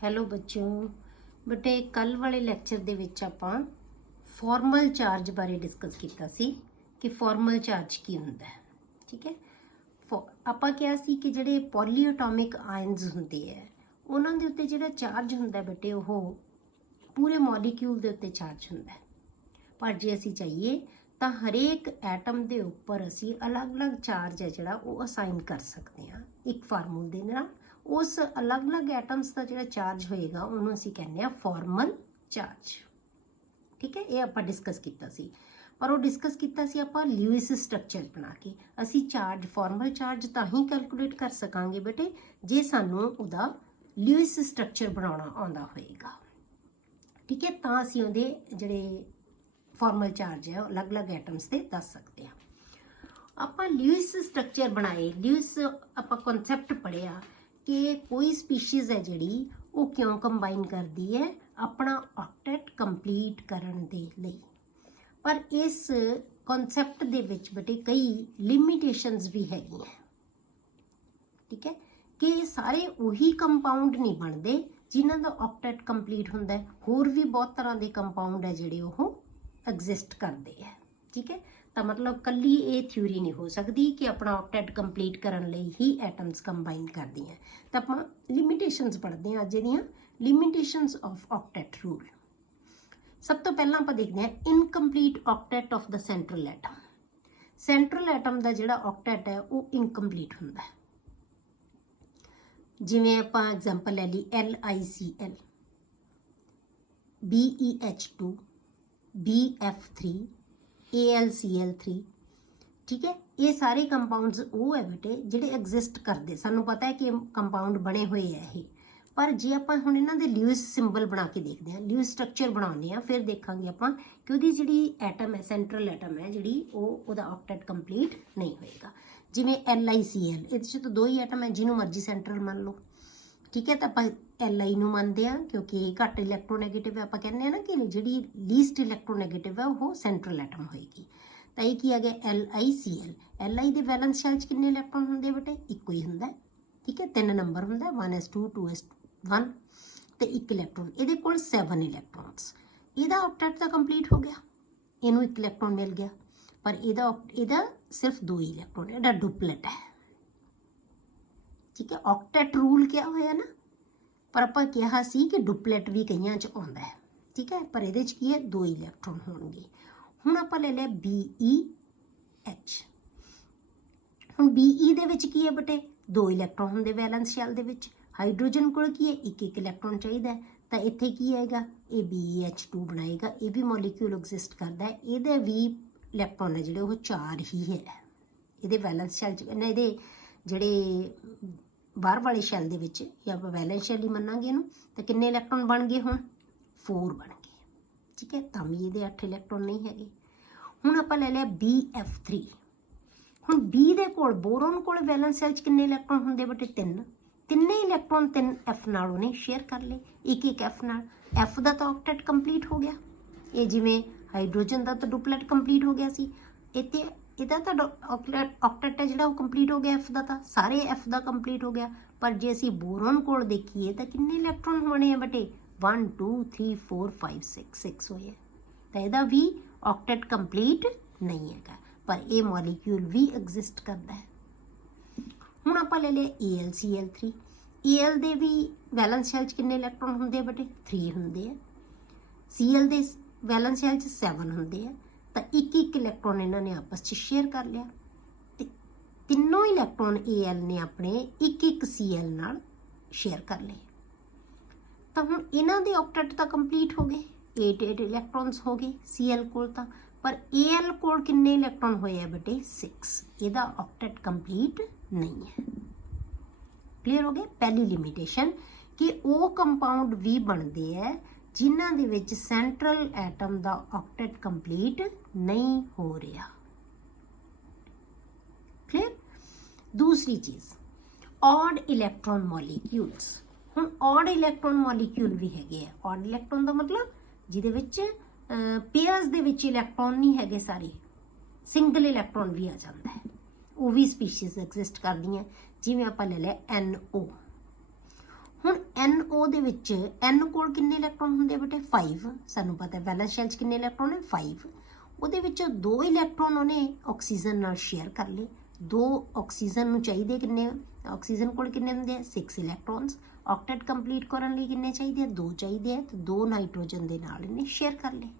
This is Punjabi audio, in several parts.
ਹੈਲੋ ਬੱਚਿਓ। ਬੇਟੇ ਕੱਲ ਵਾਲੇ ਲੈਕਚਰ ਦੇ ਵਿੱਚ ਆਪਾਂ ਫਾਰਮਲ ਚਾਰਜ ਬਾਰੇ ਡਿਸਕਸ ਕੀਤਾ ਸੀ ਕਿ ਫਾਰਮਲ ਚਾਰਜ ਕੀ ਹੁੰਦਾ ਹੈ। ਠੀਕ ਹੈ, ਆਪਾਂ ਕਿਹਾ ਸੀ ਕਿ ਜਿਹੜੇ ਪੋਲੀਐਟੋਮਿਕ ਆਇਨਸ ਹੁੰਦੇ ਆ ਉਹਨਾਂ ਦੇ ਉੱਤੇ ਜਿਹੜਾ ਚਾਰਜ ਹੁੰਦਾ ਬੇਟੇ ਉਹ ਪੂਰੇ ਮੋਲੀਕਿਊਲ ਦੇ ਉੱਤੇ ਚਾਰਜ ਹੁੰਦਾ ਹੈ। ਪਰ ਜੇ ਅਸੀਂ ਚਾਹੀਏ ਤਾਂ ਹਰੇਕ ਐਟਮ ਦੇ ਉੱਪਰ ਅਸੀਂ ਅਲੱਗ-ਅਲੱਗ ਚਾਰਜ ਹੈ ਜਿਹੜਾ ਉਹ ਅਸਾਈਨ ਕਰ ਸਕਦੇ ਹਾਂ ਇੱਕ ਫਾਰਮੂਲ ਦੇ ਨਾਲ। ਉਸ ਅਲੱਗ-ਅਲੱਗ ਐਟਮਸ ਦਾ ਜਿਹੜਾ ਚਾਰਜ ਹੋਏਗਾ ਉਹਨੂੰ ਅਸੀਂ ਕਹਿੰਦੇ ਆ ਫਾਰਮਲ ਚਾਰਜ। ਠੀਕ ਹੈ, ਇਹ ਆਪਾਂ ਡਿਸਕਸ ਕੀਤਾ ਸੀ, ਪਰ ਉਹ ਡਿਸਕਸ ਕੀਤਾ ਸੀ ਆਪਾਂ ਲਿਊਇਸ ਸਟਰਕਚਰ ਬਣਾ ਕੇ। ਅਸੀਂ ਚਾਰਜ ਫਾਰਮਲ ਚਾਰਜ ਤਾਂ ਹੀ ਕੈਲਕੂਲੇਟ ਕਰ ਸਕਾਂਗੇ ਬੇਟੇ ਜੇ ਸਾਨੂੰ ਉਹਦਾ ਲਿਊਇਸ ਸਟਰਕਚਰ ਬਣਾਉਣਾ ਆਉਂਦਾ ਹੋਏਗਾ। ਠੀਕ ਹੈ, ਤਾਂ ਅਸੀਂ ਉਹਦੇ ਜਿਹੜੇ ਫਾਰਮਲ ਚਾਰਜ ਹੈ ਅਲੱਗ-ਅਲੱਗ ਐਟਮਸ ਤੇ ਦੱਸ ਸਕਦੇ ਹਾਂ। ਆਪਾਂ ਲਿਊਇਸ ਸਟਰਕਚਰ ਬਣਾਏ, ਲਿਊਇਸ ਆਪਾਂ ਕਨਸੈਪਟ ਪੜ੍ਹਿਆ ਕਿ ਕੋਈ ਸਪੀਸ਼ੀਜ਼ ਹੈ ਜਿਹੜੀ ਉਹ ਕਿਉਂ ਕੰਬਾਈਨ ਕਰਦੀ ਹੈ ਆਪਣਾ ਆਕਟੈਟ ਕੰਪਲੀਟ ਕਰਨ ਦੇ ਲਈ। ਪਰ ਇਸ ਕਨਸੈਪਟ ਦੇ ਵਿੱਚ ਬੇਟੇ ਕਈ ਲਿਮਿਟੇਸ਼ਨਸ ਵੀ ਹੈਗੀਆਂ। ਠੀਕ ਹੈ, ਕਿ ਸਾਰੇ ਉਹੀ ਕੰਪਾਊਂਡ ਨਹੀਂ ਬਣਦੇ ਜਿਨ੍ਹਾਂ ਦਾ ਆਕਟੈਟ ਕੰਪਲੀਟ ਹੁੰਦਾ ਹੈ। ਹੋਰ ਵੀ ਬਹੁਤ ਤਰ੍ਹਾਂ ਦੇ ਕੰਪਾਊਂਡ ਹੈ ਜਿਹੜੇ ਉਹ ਐਗਜ਼ਿਸਟ ਕਰਦੇ ਹੈ। ਠੀਕ ਹੈ, ਤਾਂ ਮਤਲਬ ਕੱਲੀ ਇਹ ਥਿਊਰੀ ਨਹੀਂ ਹੋ ਸਕਦੀ ਕਿ ਆਪਣਾ ਆਕਟੈਟ ਕੰਪਲੀਟ ਕਰਨ ਲਈ ਹੀ ਐਟਮਸ ਕੰਬਾਈਨ ਕਰਦੀਆਂ। ਤਾਂ ਆਪਾਂ ਲਿਮਿਟੇਸ਼ਨਸ ਪੜ੍ਹਦੇ ਹਾਂ ਅੱਜ ਇਹਦੀਆਂ, ਲਿਮਿਟੇਸ਼ਨਸ ਆਫ ਆਕਟੈਟ ਰੂਲ। ਸਭ ਤੋਂ ਪਹਿਲਾਂ ਆਪਾਂ ਦੇਖਦੇ ਹਾਂ incomplete octet of the central atom. Central atom ਦਾ ਜਿਹੜਾ ਆਕਟੈਟ ਹੈ ਉਹ ਇਨਕੰਪਲੀਟ ਹੁੰਦਾ ਹੈ। ਜਿਵੇਂ ਆਪਾਂ ਐਗਜ਼ਾਮਪਲ ਲੈ ਲਈ LiCl, BeH2, BF3, AlCl3। ਠੀਕ ਹੈ, ਇਹ ਸਾਰੇ ਕੰਪਾਊਂਡਸ ਉਹ ਹੈ ਬੇਟੇ ਜਿਹੜੇ ਐਗਜ਼ਿਸਟ ਕਰਦੇ। ਸਾਨੂੰ ਪਤਾ ਹੈ ਕਿ ਕੰਪਾਊਂਡ ਬਣੇ ਹੋਏ ਆ ਇਹ, ਪਰ ਜੇ ਆਪਾਂ ਹੁਣ ਇਹਨਾਂ ਦੇ ਲਿਊਇਸ ਸਿੰਬਲ ਬਣਾ ਕੇ ਦੇਖਦੇ ਹਾਂ, ਲਿਊਇਸ ਸਟਰਕਚਰ ਬਣਾਉਂਦੇ ਹਾਂ, ਫਿਰ ਦੇਖਾਂਗੇ ਆਪਾਂ ਕਿ ਉਹਦੀ ਜਿਹੜੀ ਐਟਮ ਹੈ ਸੈਂਟਰਲ ਐਟਮ ਹੈ ਜਿਹੜੀ ਉਹਦਾ ਆਕਟੈਟ ਕੰਪਲੀਟ ਨਹੀਂ ਹੋਏਗਾ। ਜਿਵੇਂ LiCl, ਇਹਦੇ 'ਚ ਤਾਂ ਦੋ ਹੀ ਐਟਮ ਹੈ, ਜਿਹਨੂੰ ਮਰਜ਼ੀ ਸੈਂਟਰਲ ਮੰਨ ਲਓ। ਠੀਕ ਹੈ, ਤਾਂ ਆਪਾਂ Li ਨੂੰ ਮੰਨਦੇ ਹਾਂ ਕਿਉਂਕਿ ਘੱਟ ਇਲੈਕਟ੍ਰੋਨੈਗੇਟਿਵ ਹੈ। ਆਪਾਂ ਕਹਿੰਦੇ ਹਾਂ ਨਾ ਕਿ ਜਿਹੜੀ ਲੀਸਟ ਇਲੈਕਟ੍ਰੋਨੈਗੇਟਿਵ ਹੈ ਉਹ ਸੈਂਟਰਲ ਐਟਮ ਹੋਏਗੀ। ਤਾਂ ਇਹ ਕੀ ਆ ਗਿਆ LiCl। Li ਦੇ ਵੈਲੈਂਸ ਸ਼ੈਲ 'ਚ ਕਿੰਨੇ ਇਲੈਕਟ੍ਰੋਨ ਹੁੰਦੇ ਬੇਟੇ? ਇੱਕੋ ਹੀ ਹੁੰਦਾ। ਠੀਕ ਹੈ, 3 ਨੰਬਰ ਹੁੰਦਾ, 1s2 2s1 ਤੇ 1 ਇਲੈਕਟ੍ਰੋਨ। ਇਹਦੇ ਕੋਲ 7 ਇਲੈਕਟ੍ਰੋਨਸ। ਇਹਦਾ ਆਕਟੈਟ ਤਾਂ ਕੰਪਲੀਟ ਹੋ ਗਿਆ, ਇਹਨੂੰ 1 ਇਲੈਕਟ੍ਰੋਨ ਮਿਲ ਗਿਆ, ਪਰ ਇਹਦਾ ਸਿਰਫ 2 ਇਲੈਕਟ੍ਰੋਨ, ਇਹਦਾ ਡੁਪਲੇਟ ਹੈ। ਠੀਕ ਹੈ, ਆਕਟੈਟ ਰੂਲ ਕਿਹਾ ਹੋਇਆ ਨਾ, ਪਰ ਆਪਾਂ ਕਿਹਾ ਸੀ ਕਿ ਡੁਪਲੇਟ ਵੀ ਕਈਆਂ 'ਚ ਆਉਂਦਾ ਹੈ। ਠੀਕ ਹੈ, ਪਰ ਇਹਦੇ 'ਚ ਕੀ ਹੈ 2 ਇਲੈਕਟ੍ਰੋਨ ਹੋਣਗੇ। ਹੁਣ ਆਪਾਂ ਲੈ ਲਿਆ BeH। ਹੁਣ BE ਦੇ ਵਿੱਚ ਕੀ ਹੈ ਬੇਟੇ? 2 ਇਲੈਕਟ੍ਰੋਨ ਹੁੰਦੇ ਵੈਲੈਂਸ ਸ਼ੈਲ ਦੇ ਵਿੱਚ। ਹਾਈਡਰੋਜਨ ਕੋਲ ਕੀ ਹੈ 1-1 ਇਲੈਕਟ੍ਰੋਨ ਚਾਹੀਦਾ ਹੈ, ਤਾਂ ਇੱਥੇ ਕੀ ਆਏਗਾ ਇਹ BeH2 ਬਣਾਏਗਾ। ਇਹ ਵੀ ਮੋਲੀਕਿਊਲ ਐਗਜ਼ਿਸਟ ਕਰਦਾ ਹੈ, ਇਹਦੇ ਵੀ ਇਲੈਕਟ੍ਰੋਨ ਹੈ ਜਿਹੜੇ ਉਹ 4 ਹੀ ਹੈ ਇਹਦੇ ਵੈਲੈਂਸ ਸ਼ੈਲ 'ਚ। ਇਹਦੇ ਜਿਹੜੇ ਬਾਹਰ ਵਾਲੇ ਸ਼ੈਲ ਦੇ ਵਿੱਚ ਜਾਂ ਆਪਾਂ ਵੈਲੈਂਸ ਸ਼ੈਲ ਹੀ ਮੰਨਾਂਗੇ ਇਹਨੂੰ, ਤਾਂ ਕਿੰਨੇ ਇਲੈਕਟ੍ਰੋਨ ਬਣ ਗਏ? ਹੁਣ 4 ਬਣ ਗਏ। ਠੀਕ ਹੈ, ਤਾਂ ਵੀ ਇਹਦੇ 8 ਇਲੈਕਟ੍ਰੋਨ ਨਹੀਂ ਹੈਗੇ। ਹੁਣ ਆਪਾਂ ਲੈ ਲਿਆ BF3। ਹੁਣ B ਦੇ ਕੋਲ ਬੋਰੋਨ ਕੋਲ ਵੈਲੈਂਸ ਸ਼ੈਲ 'ਚ ਕਿੰਨੇ ਇਲੈਕਟ੍ਰੋਨ ਹੁੰਦੇ ਬੇਟੇ? 3। ਤਿੰਨੇ ਇਲੈਕਟ੍ਰੋਨ 3F ਨਾਲ ਉਹਨੇ ਸ਼ੇਅਰ ਕਰ ਲਏ, 1-1 F ਨਾਲ। F ਦਾ ਤਾਂ ਆਕਟੈਟ ਕੰਪਲੀਟ ਹੋ ਗਿਆ। ਇਹ ਜਿਵੇਂ ਹਾਈਡਰੋਜਨ ਦਾ ਤਾਂ ਡੁਪਲੇਟ ਕੰਪਲੀਟ ਹੋ ਗਿਆ ਸੀ, ਇੱਥੇ ਇਹਦਾ ਤਾਂ ਆਕਟੈਟ ਹੈ ਜਿਹੜਾ ਉਹ ਕੰਪਲੀਟ ਹੋ ਗਿਆ। F ਦਾ ਤਾਂ ਸਾਰੇ F ਦਾ ਕੰਪਲੀਟ ਹੋ ਗਿਆ। ਪਰ ਜੇ ਅਸੀਂ ਬੋਰੋਨ ਕੋਲ ਦੇਖੀਏ ਤਾਂ ਕਿੰਨੇ ਇਲੈਕਟ੍ਰੋਨ ਹੋਣੇ ਆ ਬੇਟੇ? 1 2 3 4 5 6 ਹੋਏ। ਤਾਂ ਇਹਦਾ ਵੀ ਆਕਟੈਟ ਕੰਪਲੀਟ ਨਹੀਂ ਹੈਗਾ, ਪਰ ਇਹ ਮੋਲੀਕਿਊਲ ਵੀ ਐਗਜ਼ਿਸਟ ਕਰਦਾ ਹੈ। ਹੁਣ ਆਪਾਂ ਲੈ ਲਿਆ AlCl3। Al ਦੇ ਵੀ ਵੈਲੈਂਸ ਸ਼ੈਲ 'ਚ ਕਿੰਨੇ ਇਲੈਕਟ੍ਰੋਨ ਹੁੰਦੇ ਆ ਬੇਟੇ? 3 ਹੁੰਦੇ ਆ। Cl ਦੇ ਵੈਲੈਂਸ ਸ਼ੈਲ 'ਚ 7 ਹੁੰਦੇ ਆ। ਤਾਂ 1-1 ਇਲੈਕਟ੍ਰੋਨ ਇਹਨਾਂ ਨੇ ਆਪਸ 'ਚ ਸ਼ੇਅਰ ਕਰ ਲਿਆ, ਤੇ ਤਿੰਨੋਂ ਇਲੈਕਟ੍ਰੋਨ Al ਨੇ ਆਪਣੇ 1-1 Cl ਨਾਲ ਸ਼ੇਅਰ ਕਰ ਲਏ। ਤਾਂ ਹੁਣ ਇਹਨਾਂ ਦੇ ਆਕਟੈਟ ਤਾਂ ਕੰਪਲੀਟ ਹੋ ਗਏ, 8-8 ਇਲੈਕਟ੍ਰੋਨਸ ਹੋ ਗਏ Cl ਕੋਲ ਤਾਂ, ਪਰ Al ਕੋਲ ਕਿੰਨੇ ਇਲੈਕਟ੍ਰੋਨ ਹੋਏ ਆ ਬੇਟੇ? 6। ਇਹਦਾ ਆਕਟੈਟ ਕੰਪਲੀਟ ਨਹੀਂ ਹੈ। ਕਲੀਅਰ ਹੋ ਗਿਆ? ਪਹਿਲੀ ਲਿਮਿਟੇਸ਼ਨ ਕਿ ਉਹ ਕੰਪਾਊਂਡ ਵੀ ਬਣਦੇ ਹੈ ਜਿਨ੍ਹਾਂ ਦੇ ਵਿੱਚ ਸੈਂਟਰਲ ਐਟਮ ਦਾ ਆਕਟੈਟ ਕੰਪਲੀਟ ਨਹੀਂ ਹੋ ਰਿਹਾ। ਕਲੀਅਰ? ਦੂਸਰੀ ਚੀਜ਼ ਔਡ ਇਲੈਕਟ੍ਰੋਨ ਮੋਲੀਕਿਊਲਸ। ਹੁਣ ਔਡ ਇਲੈਕਟ੍ਰੋਨ ਮੋਲੀਕਿਊਲ ਵੀ ਹੈਗੇ ਆ। ਔਡ ਇਲੈਕਟ੍ਰੋਨ ਦਾ ਮਤਲਬ ਜਿਹਦੇ ਵਿੱਚ ਪੇਅਰਸ ਦੇ ਵਿੱਚ ਇਲੈਕਟ੍ਰੋਨ ਨਹੀਂ ਹੈਗੇ, ਸਾਰੇ ਸਿੰਗਲ ਇਲੈਕਟ੍ਰੋਨ ਵੀ ਆ ਜਾਂਦਾ ਹੈ, ਉਹ ਵੀ ਸਪੀਸ਼ੀਜ਼ ਐਗਜ਼ਿਸਟ ਕਰਦੀਆਂ। ਜਿਵੇਂ ਆਪਾਂ ਲੈ ਲਿਆ NO। ਹੁਣ NO ਦੇ ਵਿੱਚ N ਕੋਲ ਕਿੰਨੇ ਇਲੈਕਟ੍ਰੋਨ ਹੁੰਦੇ ਬੇਟੇ 5 ਸਾਨੂੰ ਪਤਾ ਹੈ ਵੈਲੈਂਸ ਸ਼ੈਲ 'ਚ ਕਿੰਨੇ ਇਲੈਕਟ੍ਰੋਨ ਹੈ 5 ਉਹਦੇ ਵਿੱਚੋਂ 2 ਇਲੈਕਟ੍ਰੋਨ ਉਹਨੇ ਆਕਸੀਜਨ ਨਾਲ ਸ਼ੇਅਰ ਕਰ ਲਏ 2 ਆਕਸੀਜਨ ਨੂੰ ਚਾਹੀਦੇ ਕਿੰਨੇ ਆਕਸੀਜਨ ਕੋਲ ਕਿੰਨੇ ਹੁੰਦੇ ਆ 6 ਇਲੈਕਟ੍ਰੋਨਸ ਆਕਟੇਟ ਕੰਪਲੀਟ ਕਰਨ ਲਈ ਕਿੰਨੇ ਚਾਹੀਦੇ ਆ 2 ਚਾਹੀਦੇ ਆ ਤੇ 2 ਨਾਈਟ੍ਰੋਜਨ ਦੇ ਨਾਲ ਇਹਨੇ ਸ਼ੇਅਰ ਕਰ ਲਏ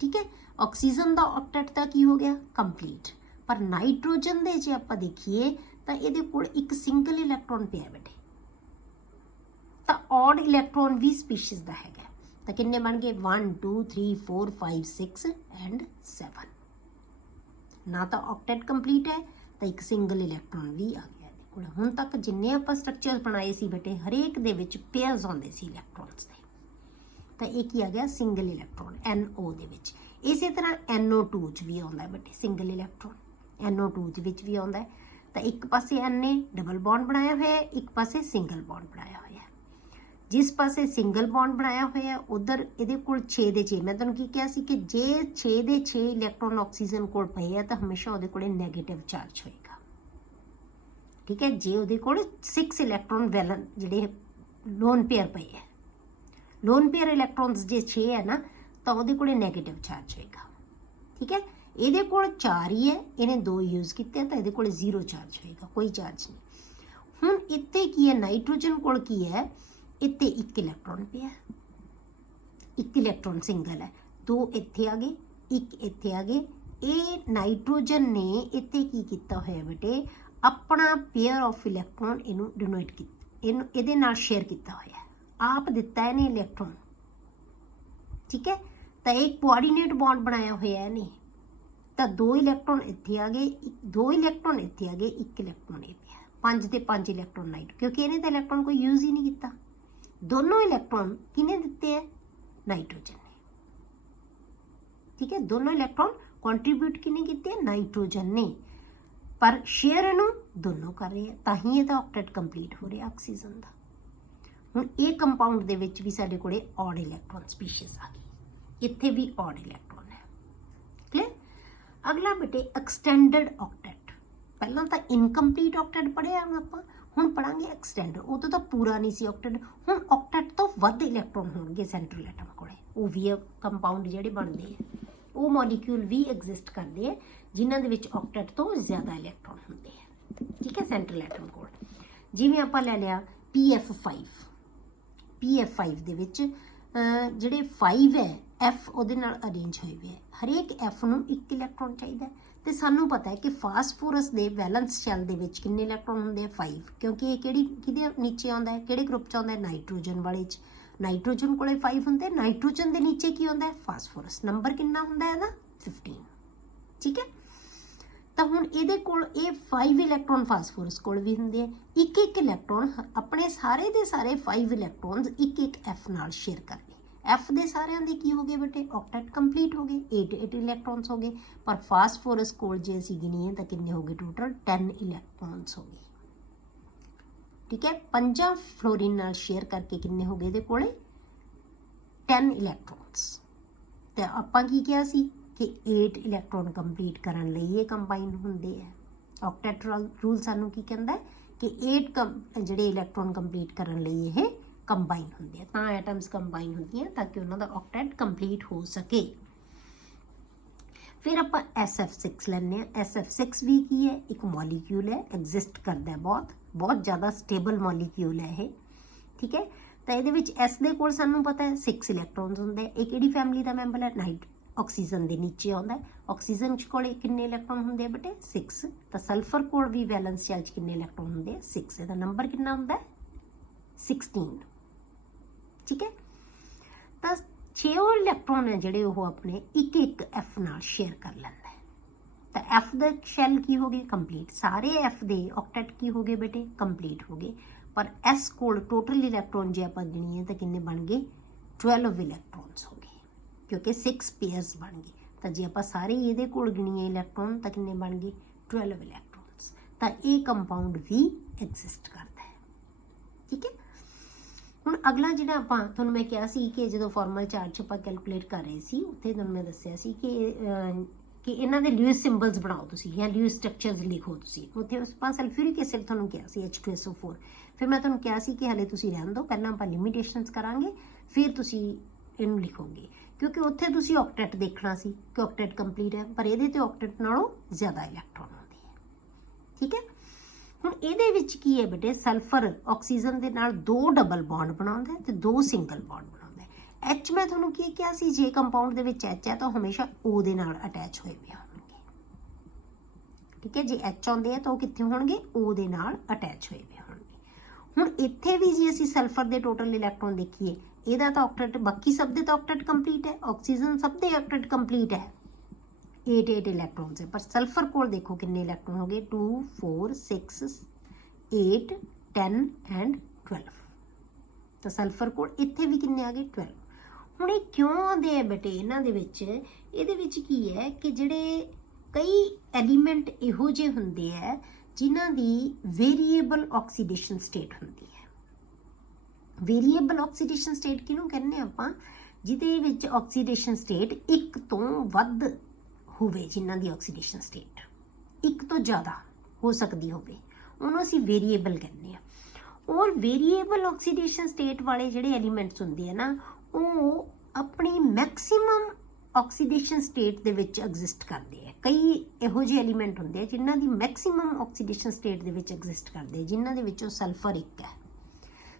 ਠੀਕ ਹੈ ਆਕਸੀਜਨ ਦਾ ਆਕਟੇਟ ਤਾਂ ਕੀ ਹੋ ਗਿਆ ਕੰਪਲੀਟ ਪਰ ਨਾਈਟ੍ਰੋਜਨ ਦੇ ਜੇ ਆਪਾਂ ਦੇਖੀਏ ਤਾਂ ਇਹਦੇ ਕੋਲ ਇੱਕ ਸਿੰਗਲ ਇਲੈਕਟ੍ਰੋਨ ਪਿਆ ਬੇਟੇ ਤਾਂ ਔਡ ਇਲੈਕਟ੍ਰੋਨ ਵੀ ਸਪੀਸ਼ੀਜ਼ ਦਾ ਹੈਗਾ ਤਾਂ ਕਿੰਨੇ ਬਣ ਗਏ 1 2 3 4 5 6 ਐਂਡ 7 ਨਾ ਤਾਂ ਆਕਟੇਟ ਕੰਪਲੀਟ ਹੈ ਤਾਂ ਇੱਕ ਸਿੰਗਲ ਇਲੈਕਟ੍ਰੋਨ ਵੀ ਆ ਗਿਆ ਇਹਦੇ ਕੋਲ ਹੁਣ ਤੱਕ ਜਿੰਨੇ ਆਪਾਂ ਸਟਰਕਚਰ ਬਣਾਏ ਸੀ ਬੇਟੇ ਹਰੇਕ ਦੇ ਵਿੱਚ ਪੇਅਰਸ ਆਉਂਦੇ ਸੀ ਇਲੈਕਟ੍ਰੋਨਸ ਦੇ ਤਾਂ ਇਹ ਕੀ ਆ ਗਿਆ ਸਿੰਗਲ ਇਲੈਕਟ੍ਰੋਨ NO ਦੇ ਵਿੱਚ ਇਸੇ ਤਰ੍ਹਾਂ NO2 ਚ ਵੀ ਆਉਂਦਾ ਬੇਟੇ ਸਿੰਗਲ ਇਲੈਕਟ੍ਰੋਨ NO2 ਦੇ ਵਿੱਚ ਵੀ ਆਉਂਦਾ ਤਾਂ ਇੱਕ ਪਾਸੇ N ਨੇ ਡਬਲ ਬੌਂਡ ਬਣਾਇਆ ਹੋਇਆ ਹੈ ਇੱਕ ਪਾਸੇ ਸਿੰਗਲ ਬੌਂਡ ਬਣਾਇਆ ਹੋਇਆ ਹੈ ਜਿਸ ਪਾਸੇ ਸਿੰਗਲ ਬੌਂਡ ਬਣਾਇਆ ਹੋਇਆ ਉਧਰ ਇਹਦੇ ਕੋਲ 6 ਦੇ 6 ਮੈਂ ਤੁਹਾਨੂੰ ਕੀ ਕਿਹਾ ਸੀ ਕਿ ਜੇ 6 ਦੇ 6 ਇਲੈਕਟ੍ਰੋਨ ਆਕਸੀਜਨ ਕੋਲ ਪਏ ਆ ਤਾਂ ਹਮੇਸ਼ਾ ਉਹਦੇ ਕੋਲੇ ਨੈਗੇਟਿਵ ਚਾਰਜ ਹੋਏਗਾ ਠੀਕ ਹੈ ਜੇ ਉਹਦੇ ਕੋਲ 6 ਇਲੈਕਟ੍ਰੋਨ ਵੈਲਨ ਜਿਹੜੇ ਲੋਨ ਪੇਅਰ ਪਏ ਆ ਲੋਨ ਪੇਅਰ ਇਲੈਕਟ੍ਰੋਨਸ ਜੇ 6 ਹੈ ਨਾ ਤਾਂ ਉਹਦੇ ਕੋਲੇ ਨੈਗੇਟਿਵ ਚਾਰਜ ਹੋਏਗਾ ਠੀਕ ਹੈ ਇਹਦੇ ਕੋਲ 4 ਹੀ ਹੈ ਇਹਨੇ 2 ਯੂਜ਼ ਕੀਤੇ ਤਾਂ ਇਹਦੇ ਕੋਲੇ 0 ਚਾਰਜ ਹੋਏਗਾ ਕੋਈ ਚਾਰਜ ਨਹੀਂ ਹੁਣ ਇੱਥੇ ਕੀ ਹੈ ਨਾਈਟ੍ਰੋਜਨ ਕੋਲ ਕੀ ਹੈ ਇੱਥੇ 1 ਇਲੈਕਟ੍ਰੋਨ ਪਿਆ 1 ਇਲੈਕਟ੍ਰੋਨ ਸਿੰਗਲ ਹੈ 2 ਇੱਥੇ ਆ ਗਏ 1 ਇੱਥੇ ਆ ਗਏ ਇਹ ਨਾਈਟ੍ਰੋਜਨ ਨੇ ਇੱਥੇ ਕੀ ਕੀਤਾ ਹੋਇਆ ਬੇਟੇ ਆਪਣਾ ਪੇਅਰ ਆਫ ਇਲੈਕਟ੍ਰੋਨ ਇਹਨੂੰ ਡਿਨੋਟ ਕੀਤਾ ਇਹਨੂੰ ਇਹਦੇ ਨਾਲ ਸ਼ੇਅਰ ਕੀਤਾ ਹੋਇਆ ਆਪ ਦਿੱਤਾ ਇਹਨੇ ਇਲੈਕਟ੍ਰੋਨ ਠੀਕ ਹੈ ਤਾਂ ਇੱਕ ਕੋਆਰਡੀਨੇਟ ਬੌਂਡ ਬਣਾਇਆ ਹੋਇਆ ਇਹਨੇ ਤਾਂ 2 ਇਲੈਕਟ੍ਰੋਨ ਇੱਥੇ ਆ ਗਏ 2 ਇਲੈਕਟ੍ਰੋਨ ਇੱਥੇ ਆ ਗਏ 1 ਇਲੈਕਟ੍ਰੋਨ ਇਹ ਪਿਆ 5 ਦੇ 5 ਇਲੈਕਟ੍ਰੋਨ ਨਾਈਟ ਕਿਉਂਕਿ ਇਹਨੇ ਤਾਂ ਇਲੈਕਟ੍ਰੋਨ ਕੋਈ ਯੂਜ਼ ਹੀ ਨਹੀਂ ਕੀਤਾ ਦੋਨੋਂ ਇਲੈਕਟ੍ਰੋਨ ਕਿਹਨੇ ਦਿੱਤੇ ਹੈ ਨਾਈਟ੍ਰੋਜਨ ਨੇ ਠੀਕ ਹੈ ਦੋਨੋਂ ਇਲੈਕਟ੍ਰੋਨ ਕੰਟਰੀਬਿਊਟ ਕਿਹਨੇ ਕੀਤੇ ਨਾਈਟ੍ਰੋਜਨ ਨੇ ਪਰ ਸ਼ੇਅਰ ਇਹਨੂੰ ਦੋਨੋਂ ਕਰ ਰਹੇ ਆ ਤਾਂ ਹੀ ਇਹਦਾ ਆਕਟੇਟ ਕੰਪਲੀਟ ਹੋ ਰਿਹਾ ਆਕਸੀਜਨ ਦਾ ਹੁਣ ਇਹ ਕੰਪਾਊਂਡ ਦੇ ਵਿੱਚ ਵੀ ਸਾਡੇ ਕੋਲੇ ਔਡ ਇਲੈਕਟ੍ਰੋਨ ਸਪੀਸ਼ੀਜ਼ ਆ ਗਈ ਇੱਥੇ ਵੀ ਔਡ ਇਲੈਕਟ੍ਰੋਨ ਹੈ ਕਲੀਅਰ ਅਗਲਾ ਬੇਟੇ ਐਕਸਟੈਂਡਡ ਆਕਟੇਟ ਪਹਿਲਾਂ ਤਾਂ ਇਨਕੰਪਲੀਟ ਆਕਟੇਟ ਪੜ੍ਹਿਆ ਆਪਾਂ ਹੁਣ ਪੜਾਂਗੇ ਐਕਸਟੈਂਡਡ ਉਹ ਤਾਂ ਪੂਰਾ ਨਹੀਂ ਸੀ ਆਕਟੇਟ ਹੁਣ ਆਕਟੇਟ ਤੋਂ ਵੱਧ ਇਲੈਕਟ੍ਰੋਨ ਹੋਣਗੇ ਸੈਂਟਰਲ ਐਟਮ ਕੋਲੇ ਉਹ ਵੀ ਕੰਪਾਊਂਡ ਜਿਹੜੇ ਬਣਦੇ ਆ ਉਹ ਮੋਲੀਕਿਊਲ ਵੀ ਐਗਜ਼ਿਸਟ ਕਰਦੇ ਆ ਜਿਨ੍ਹਾਂ ਦੇ ਵਿੱਚ ਆਕਟੇਟ ਤੋਂ ਜ਼ਿਆਦਾ ਇਲੈਕਟ੍ਰੋਨ ਹੁੰਦੇ ਆ ਠੀਕ ਹੈ ਸੈਂਟਰਲ ਐਟਮ ਕੋਲ ਜਿਵੇਂ ਆਪਾਂ ਲੈ ਲਿਆ PF5 ਦੇ ਵਿੱਚ ਜਿਹੜੇ 5 ਹੈ F ਉਹਦੇ ਨਾਲ ਅਰੇਂਜ ਹੋਏ ਹੋਏ ਹੈ ਹਰੇਕ F ਨੂੰ 1 ਇਲੈਕਟ੍ਰੋਨ ਚਾਹੀਦਾ ਤੇ ਸਾਨੂੰ ਪਤਾ ਹੈ ਕਿ ਫਾਸਫੋਰਸ ਦੇ ਵੈਲੈਂਸ ਸ਼ੈਲ ਦੇ ਵਿੱਚ ਕਿੰਨੇ ਇਲੈਕਟ੍ਰੋਨ ਹੁੰਦੇ ਆ 5 ਕਿਉਂਕਿ ਇਹ ਕਿਹਦੇ ਨੀਚੇ ਆਉਂਦਾ ਹੈ ਕਿਹੜੇ ਗਰੁੱਪ 'ਚ ਆਉਂਦਾ ਹੈ ਨਾਈਟ੍ਰੋਜਨ ਵਾਲੇ 'ਚ ਨਾਈਟ੍ਰੋਜਨ ਕੋਲੇ 5 ਹੁੰਦੇ ਨਾਈਟ੍ਰੋਜਨ ਦੇ ਨੀਚੇ ਕੀ ਹੁੰਦਾ ਹੈ ਫਾਸਫੋਰਸ ਨੰਬਰ ਕਿੰਨਾ ਹੁੰਦਾ ਹੈ ਇਹਦਾ 15 ਠੀਕ ਹੈ ਤਾਂ ਹੁਣ ਇਹਦੇ ਕੋਲ ਇਹ 5 ਇਲੈਕਟ੍ਰੋਨ ਫਾਸਫੋਰਸ ਕੋਲ ਵੀ ਹੁੰਦੇ ਆ ਇੱਕ ਇਲੈਕਟ੍ਰੋਨ ਆਪਣੇ ਸਾਰੇ ਦੇ ਸਾਰੇ 5 ਇਲੈਕਟ੍ਰੋਨਸ ਇੱਕ F ਨਾਲ ਸ਼ੇਅਰ ਕਰ ਲਏ F ਦੇ ਸਾਰਿਆਂ ਦੇ ਕੀ ਹੋ ਗਏ ਬੇਟੇ ਆਕਟੇਟ ਕੰਪਲੀਟ ਹੋ ਗਏ 8 ਇਲੈਕਟ੍ਰੋਨਸ ਹੋ ਗਏ ਪਰ ਫਾਸਫੋਰਸ ਕੋਲ ਜੇ ਅਸੀਂ ਗਿਣੀਏ ਤਾਂ ਕਿੰਨੇ ਹੋ ਗਏ ਟੋਟਲ 10 ਇਲੈਕਟ੍ਰੋਨਸ ਹੋ ਗਏ ਠੀਕ ਹੈ 5 ਫਲੋਰੀਨ ਨਾਲ ਸ਼ੇਅਰ ਕਰਕੇ ਕਿੰਨੇ ਹੋ ਗਏ ਇਹਦੇ ਕੋਲੇ 10 ਇਲੈਕਟ੍ਰੋਨਸ ਤੇ ਆਪਾਂ ਕੀ ਕਿਹਾ ਸੀ ਕਿ 8 ਇਲੈਕਟ੍ਰੋਨ ਕੰਪਲੀਟ ਕਰਨ ਲਈ ਇਹ ਕੰਬਾਈਨ ਹੁੰਦੇ ਆ ਆਕਟੇਟ ਰੂਲ ਸਾਨੂੰ ਕੀ ਕਹਿੰਦਾ ਹੈ ਕਿ 8 ਜਿਹੜੇ ਇਲੈਕਟ੍ਰੋਨ ਕੰਪਲੀਟ ਕਰਨ ਲਈ ਇਹ ਕੰਬਾਈਨ ਹੁੰਦੇ ਆ ਤਾਂ ਐਟਮਸ ਕੰਬਾਈਨ ਹੁੰਦੀਆਂ ਤਾਂ ਕਿ ਉਹਨਾਂ ਦਾ ਆਕਟੇਟ ਕੰਪਲੀਟ ਹੋ ਸਕੇ ਫਿਰ ਆਪਾਂ SF6 ਲੈਂਦੇ ਆ SF6 ਵੀ ਕੀ ਹੈ ਇੱਕ ਮੋਲੀਕਿਊਲ ਹੈ ਐਗਜ਼ਿਸਟ ਕਰਦਾ ਹੈ ਬਹੁਤ ਜ਼ਿਆਦਾ ਸਟੇਬਲ ਮੋਲੀਕਿਊਲ ਹੈ ਇਹ ਠੀਕ ਹੈ ਤਾਂ ਇਹਦੇ ਵਿੱਚ S ਦੇ ਕੋਲ ਸਾਨੂੰ ਪਤਾ ਹੈ 6 ਇਲੈਕਟ੍ਰੋਨਸ ਹੁੰਦੇ ਇਹ ਕਿਹੜੀ ਫੈਮਿਲੀ ਦਾ ਮੈਂਬਰ ਹੈ ਨਾਈਟ ਆਕਸੀਜਨ ਦੇ ਨੀਚੇ ਆਉਂਦਾ ਆਕਸੀਜਨ ਕੋਲੇ ਕਿੰਨੇ ਇਲੈਕਟ੍ਰੋਨ ਹੁੰਦੇ ਆ ਬੇਟੇ 6 ਤਾਂ ਸਲਫਰ ਕੋਲ ਵੀ ਵੈਲੈਂਸ ਸ਼ੈਲ 'ਚ ਕਿੰਨੇ ਇਲੈਕਟ੍ਰੋਨ ਹੁੰਦੇ ਆ 6 ਇਹਦਾ ਨੰਬਰ ਕਿੰਨਾ ਹੁੰਦਾ 16 ਠੀਕ ਹੈ ਤਾਂ 6 ਇਲੈਕਟ੍ਰੋਨ ਹੈ ਜਿਹੜੇ ਉਹ ਆਪਣੇ ਇੱਕ F ਨਾਲ ਸ਼ੇਅਰ ਕਰ ਲੈਂਦਾ ਤਾਂ F ਦਾ ਸ਼ੈਲ ਕੀ ਹੋ ਗਏ ਕੰਪਲੀਟ ਸਾਰੇ F ਦੇ ਆਕਟੇਟ ਕੀ ਹੋ ਗਏ ਬੇਟੇ ਕੰਪਲੀਟ ਹੋ ਗਏ ਪਰ S ਕੋਲ ਟੋਟਲ ਇਲੈਕਟ੍ਰੋਨ ਜੇ ਆਪਾਂ ਗਿਣੀਏ ਤਾਂ ਕਿੰਨੇ ਬਣ ਗਏ 12 ਇਲੈਕਟ੍ਰੋਨਸ ਹੋ ਗਏ ਕਿਉਂਕਿ 6 ਪੇਅਰਸ ਬਣ ਗਏ ਤਾਂ ਜੇ ਆਪਾਂ ਸਾਰੇ ਇਹਦੇ ਕੋਲ ਗਿਣੀਏ ਇਲੈਕਟ੍ਰੋਨ ਤਾਂ ਕਿੰਨੇ ਬਣ ਗਏ 12 ਇਲੈਕਟ੍ਰੋਨਸ ਤਾਂ ਇਹ ਕੰਪਾਊਂਡ ਵੀ ਐਗਜ਼ਿਸਟ ਕਰਦਾ ਹੈ ਠੀਕ ਹੈ ਹੁਣ ਅਗਲਾ ਜਿਹੜਾ ਆਪਾਂ ਤੁਹਾਨੂੰ ਮੈਂ ਕਿਹਾ ਸੀ ਕਿ ਜਦੋਂ ਫਾਰਮਲ ਚਾਰਟ 'ਚ ਆਪਾਂ ਕੈਲਕੂਲੇਟ ਕਰ ਰਹੇ ਸੀ ਉੱਥੇ ਤੁਹਾਨੂੰ ਮੈਂ ਦੱਸਿਆ ਸੀ ਕਿ ਕਿ ਇਹਨਾਂ ਦੇ ਲਿਊਇਸ ਸਿੰਬਲਸ ਬਣਾਓ ਤੁਸੀਂ ਜਾਂ ਲਿਊਇਸ ਸਟਰਕਚਰਸ ਲਿਖੋ ਤੁਸੀਂ। ਉੱਥੇ ਉਸ ਪਾਸ ਸਲਫਿਊਰਿਕ ਐਸਿਡ ਤੁਹਾਨੂੰ ਕਿਹਾ ਸੀ H2SO4, ਫਿਰ ਮੈਂ ਤੁਹਾਨੂੰ ਕਿਹਾ ਸੀ ਕਿ ਹਲੇ ਤੁਸੀਂ ਰਹਿਣ ਦਿਓ, ਪਹਿਲਾਂ ਆਪਾਂ ਲਿਮਿਟੇਸ਼ਨਸ ਕਰਾਂਗੇ ਫਿਰ ਤੁਸੀਂ ਇਹਨੂੰ ਲਿਖੋਗੇ, ਕਿਉਂਕਿ ਉੱਥੇ ਤੁਸੀਂ ਆਕਟੇਟ ਦੇਖਣਾ ਸੀ ਕਿ ਆਕਟੇਟ ਕੰਪਲੀਟ ਹੈ, ਪਰ ਇਹਦੇ ਤੇ ਆਕਟੇਟ ਨਾਲੋਂ ਜ਼ਿਆਦਾ ਇਲੈਕਟ੍ਰੋਨ ਹੁੰਦੇ ਹੈ। ਠੀਕ ਹੈ, ਹੁਣ ਇਹਦੇ ਵਿੱਚ ਕੀ ਹੈ ਬੇਟੇ, ਸਲਫਰ ਆਕਸੀਜਨ ਦੇ ਨਾਲ 2 ਡਬਲ ਬੌਂਡ ਬਣਾਉਂਦਾ ਹੈ ਤੇ 2 ਸਿੰਗਲ ਬੌਂਡ ਬਣਾਉਂਦਾ ਹੈ। H ਮੈਂ ਤੁਹਾਨੂੰ ਕੀ ਕਿਹਾ ਸੀ, ਜੇ ਕੰਪਾਊਂਡ ਦੇ ਵਿੱਚ H ਹੈ ਤਾਂ ਹਮੇਸ਼ਾ O ਦੇ ਨਾਲ ਅਟੈਚ ਹੋਏ ਪਏ ਹੋਣਗੇ। ਠੀਕ ਹੈ, ਜੇ H ਆਉਂਦੇ ਆ ਤਾਂ ਉਹ ਕਿੱਥੇ ਹੋਣਗੇ, O ਦੇ ਨਾਲ ਅਟੈਚ ਹੋਏ ਪਏ ਹੋਣਗੇ। ਹੁਣ ਇੱਥੇ ਵੀ ਜੇ ਅਸੀਂ ਸਲਫਰ ਦੇ ਟੋਟਲ ਇਲੈਕਟ੍ਰੋਨ ਦੇਖੀਏ, ਇਹਦਾ ਤਾਂ ਆਕਟੇਟ, ਬਾਕੀ ਸਭ ਦੇ ਤਾਂ ਆਕਟੇਟ ਕੰਪਲੀਟ ਹੈ, ਆਕਸੀਜਨ ਸਭ ਦੇ ਆਕਟੇਟ ਕੰਪਲੀਟ ਹੈ, 8 ਇਲੈਕਟ੍ਰੋਨਸ ਹੈ, ਪਰ ਸਲਫਰ ਕੋਲ ਦੇਖੋ ਕਿੰਨੇ ਇਲੈਕਟ੍ਰੋਨ ਹੋ ਗਏ, 2 4 6 8 10 ਐਂਡ 12। ਤਾਂ ਸਲਫਰ ਕੋਲ ਇੱਥੇ ਵੀ ਕਿੰਨੇ ਆ ਗਏ, 12। ਹੁਣ ਇਹ ਕਿਉਂ ਆਉਂਦੇ ਆ ਬੇਟੇ ਇਹਨਾਂ ਦੇ ਵਿੱਚ, ਇਹਦੇ ਵਿੱਚ ਕੀ ਹੈ ਕਿ ਜਿਹੜੇ ਕਈ ਐਲੀਮੈਂਟ ਇਹੋ ਜਿਹੇ ਹੁੰਦੇ ਆ ਜਿਨ੍ਹਾਂ ਦੀ ਵੇਰੀਏਬਲ ਆਕਸੀਡੇਸ਼ਨ ਸਟੇਟ ਹੁੰਦੀ ਹੈ। ਵੇਰੀਏਬਲ ਆਕਸੀਡੇਸ਼ਨ ਸਟੇਟ ਕਿਹਨੂੰ ਕਹਿੰਦੇ ਆਪਾਂ, ਜਿਹਦੇ ਵਿੱਚ ਆਕਸੀਡੇਸ਼ਨ ਸਟੇਟ ਇੱਕ ਤੋਂ ਵੱਧ ਹੋਵੇ, ਜਿਨ੍ਹਾਂ ਦੀ ਆਕਸੀਡੇਸ਼ਨ ਸਟੇਟ ਇੱਕ ਤੋਂ ਜ਼ਿਆਦਾ ਹੋ ਸਕਦੀ ਹੋਵੇ, ਉਹਨੂੰ ਅਸੀਂ ਵੇਰੀਏਬਲ ਕਹਿੰਦੇ ਆ। ਔਰ ਵੇਰੀਏਬਲ ਆਕਸੀਡੇਸ਼ਨ ਸਟੇਟ ਵਾਲੇ ਜਿਹੜੇ ਐਲੀਮੈਂਟਸ ਹੁੰਦੇ ਆ ਨਾ, ਉਹ ਆਪਣੀ ਮੈਕਸਿਮਮ ਆਕਸੀਡੇਸ਼ਨ ਸਟੇਟ ਦੇ ਵਿੱਚ ਐਗਜ਼ਿਸਟ ਕਰਦੇ ਆ। ਕਈ ਇਹੋ ਜਿਹੇ ਐਲੀਮੈਂਟ ਹੁੰਦੇ ਆ ਜਿਨ੍ਹਾਂ ਦੀ ਮੈਕਸਿਮਮ ਆਕਸੀਡੇਸ਼ਨ ਸਟੇਟ ਦੇ ਵਿੱਚ ਐਗਜ਼ਿਸਟ ਕਰਦੇ ਆ, ਜਿਨ੍ਹਾਂ ਦੇ ਵਿੱਚੋਂ ਸਲਫਰ ਇੱਕ ਹੈ।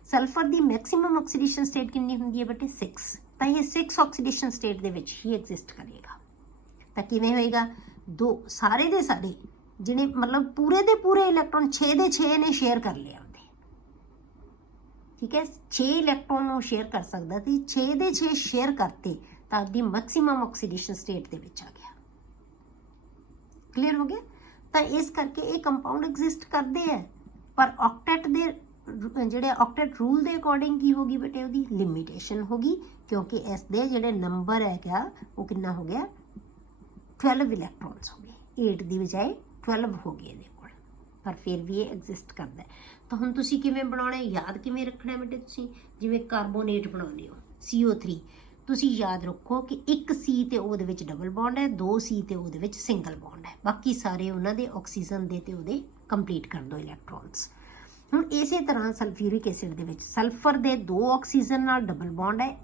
ਸਲਫਰ ਦੀ ਮੈਕਸਿਮਮ ਆਕਸੀਡੇਸ਼ਨ ਸਟੇਟ ਕਿੰਨੀ ਹੁੰਦੀ ਹੈ ਬੇਟੇ, 6। ਤਾਂ ਇਹ 6 ਆਕਸੀਡੇਸ਼ਨ ਸਟੇਟ ਦੇ ਵਿੱਚ ਹੀ ਐਗਜ਼ਿਸਟ ਕਰੇਗਾ। ਤਾਂ ਕਿਵੇਂ ਹੋਏਗਾ, ਦੋ ਸਾਰੇ ਦੇ ਸਾਰੇ ਜਿਹੜੇ ਮਤਲਬ ਪੂਰੇ ਦੇ ਪੂਰੇ ਇਲੈਕਟ੍ਰੋਨ 6 ਦੇ 6 ਨੇ ਸ਼ੇਅਰ ਕਰ ਲਿਆ ਹੁੰਦੇ। ਠੀਕ ਹੈ, 6 ਇਲੈਕਟ੍ਰੋਨ ਨੂੰ ਸ਼ੇਅਰ ਕਰ ਸਕਦਾ ਤੇ 6 ਦੇ 6 ਸ਼ੇਅਰ ਕਰਤੇ ਤਾਂ ਆਪਣੀ ਮੈਕਸਿਮਮ ਆਕਸੀਡੇਸ਼ਨ ਸਟੇਟ ਦੇ ਵਿੱਚ ਆ ਗਿਆ। ਕਲੀਅਰ ਹੋ ਗਿਆ। ਤਾਂ ਇਸ ਕਰਕੇ ਇਹ ਕੰਪਾਊਂਡ ਐਗਜ਼ਿਸਟ ਕਰਦੇ ਆ, ਪਰ ਆਕਟੇਟ ਦੇ ਜਿਹੜੇ ਆਕਟੇਟ ਰੂਲ ਦੇ ਅਕੋਰਡਿੰਗ ਕੀ ਹੋਗੀ ਬੇਟੇ, ਉਹਦੀ ਲਿਮਿਟੇਸ਼ਨ ਹੋਗੀ, ਕਿਉਂਕਿ ਇਸ ਦੇ ਜਿਹੜੇ ਨੰਬਰ ਹੈਗਾ ਉਹ ਕਿੰਨਾ ਹੋ ਗਿਆ, 12 ਇਲੈਕਟ੍ਰੋਨਸ ਹੋ ਗਏ, 8 ਦੀ ਬਜਾਏ 12 ਹੋ ਗਏ ਇਹਦੇ ਕੋਲ, ਪਰ ਫਿਰ ਵੀ ਇਹ ਐਗਜ਼ਿਸਟ ਕਰਦਾ। ਤਾਂ ਹੁਣ ਤੁਸੀਂ ਕਿਵੇਂ ਬਣਾਉਣਾ, ਯਾਦ ਕਿਵੇਂ ਰੱਖਣਾ ਬੇਟੇ, ਤੁਸੀਂ ਜਿਵੇਂ ਕਾਰਬੋਨੇਟ ਬਣਾਉਂਦੇ ਹੋ CO3, ਤੁਸੀਂ ਯਾਦ ਰੱਖੋ ਕਿ ਇੱਕ C ਤੇ O ਦੇ ਵਿੱਚ ਡਬਲ ਬੌਂਡ ਹੈ, 2 C ਤੇ O ਦੇ ਵਿੱਚ ਸਿੰਗਲ ਬੌਂਡ ਹੈ, ਬਾਕੀ ਸਾਰੇ ਉਹਨਾਂ ਦੇ ਆਕਸੀਜਨ ਦੇ ਤੇ ਉਹਦੇ ਕੰਪਲੀਟ ਕਰ ਦਿਓ ਇਲੈਕਟ੍ਰੋਨਸ। ਹੁਣ ਇਸੇ ਤਰ੍ਹਾਂ ਸਲਫਿਊਰਿਕ ਐਸਿਡ ਦੇ ਵਿੱਚ ਸਲਫਰ ਦੇ 2 ਆਕਸੀਜਨ ਨਾਲ ਡਬਲ ਬੌਂਡ ਹੈ,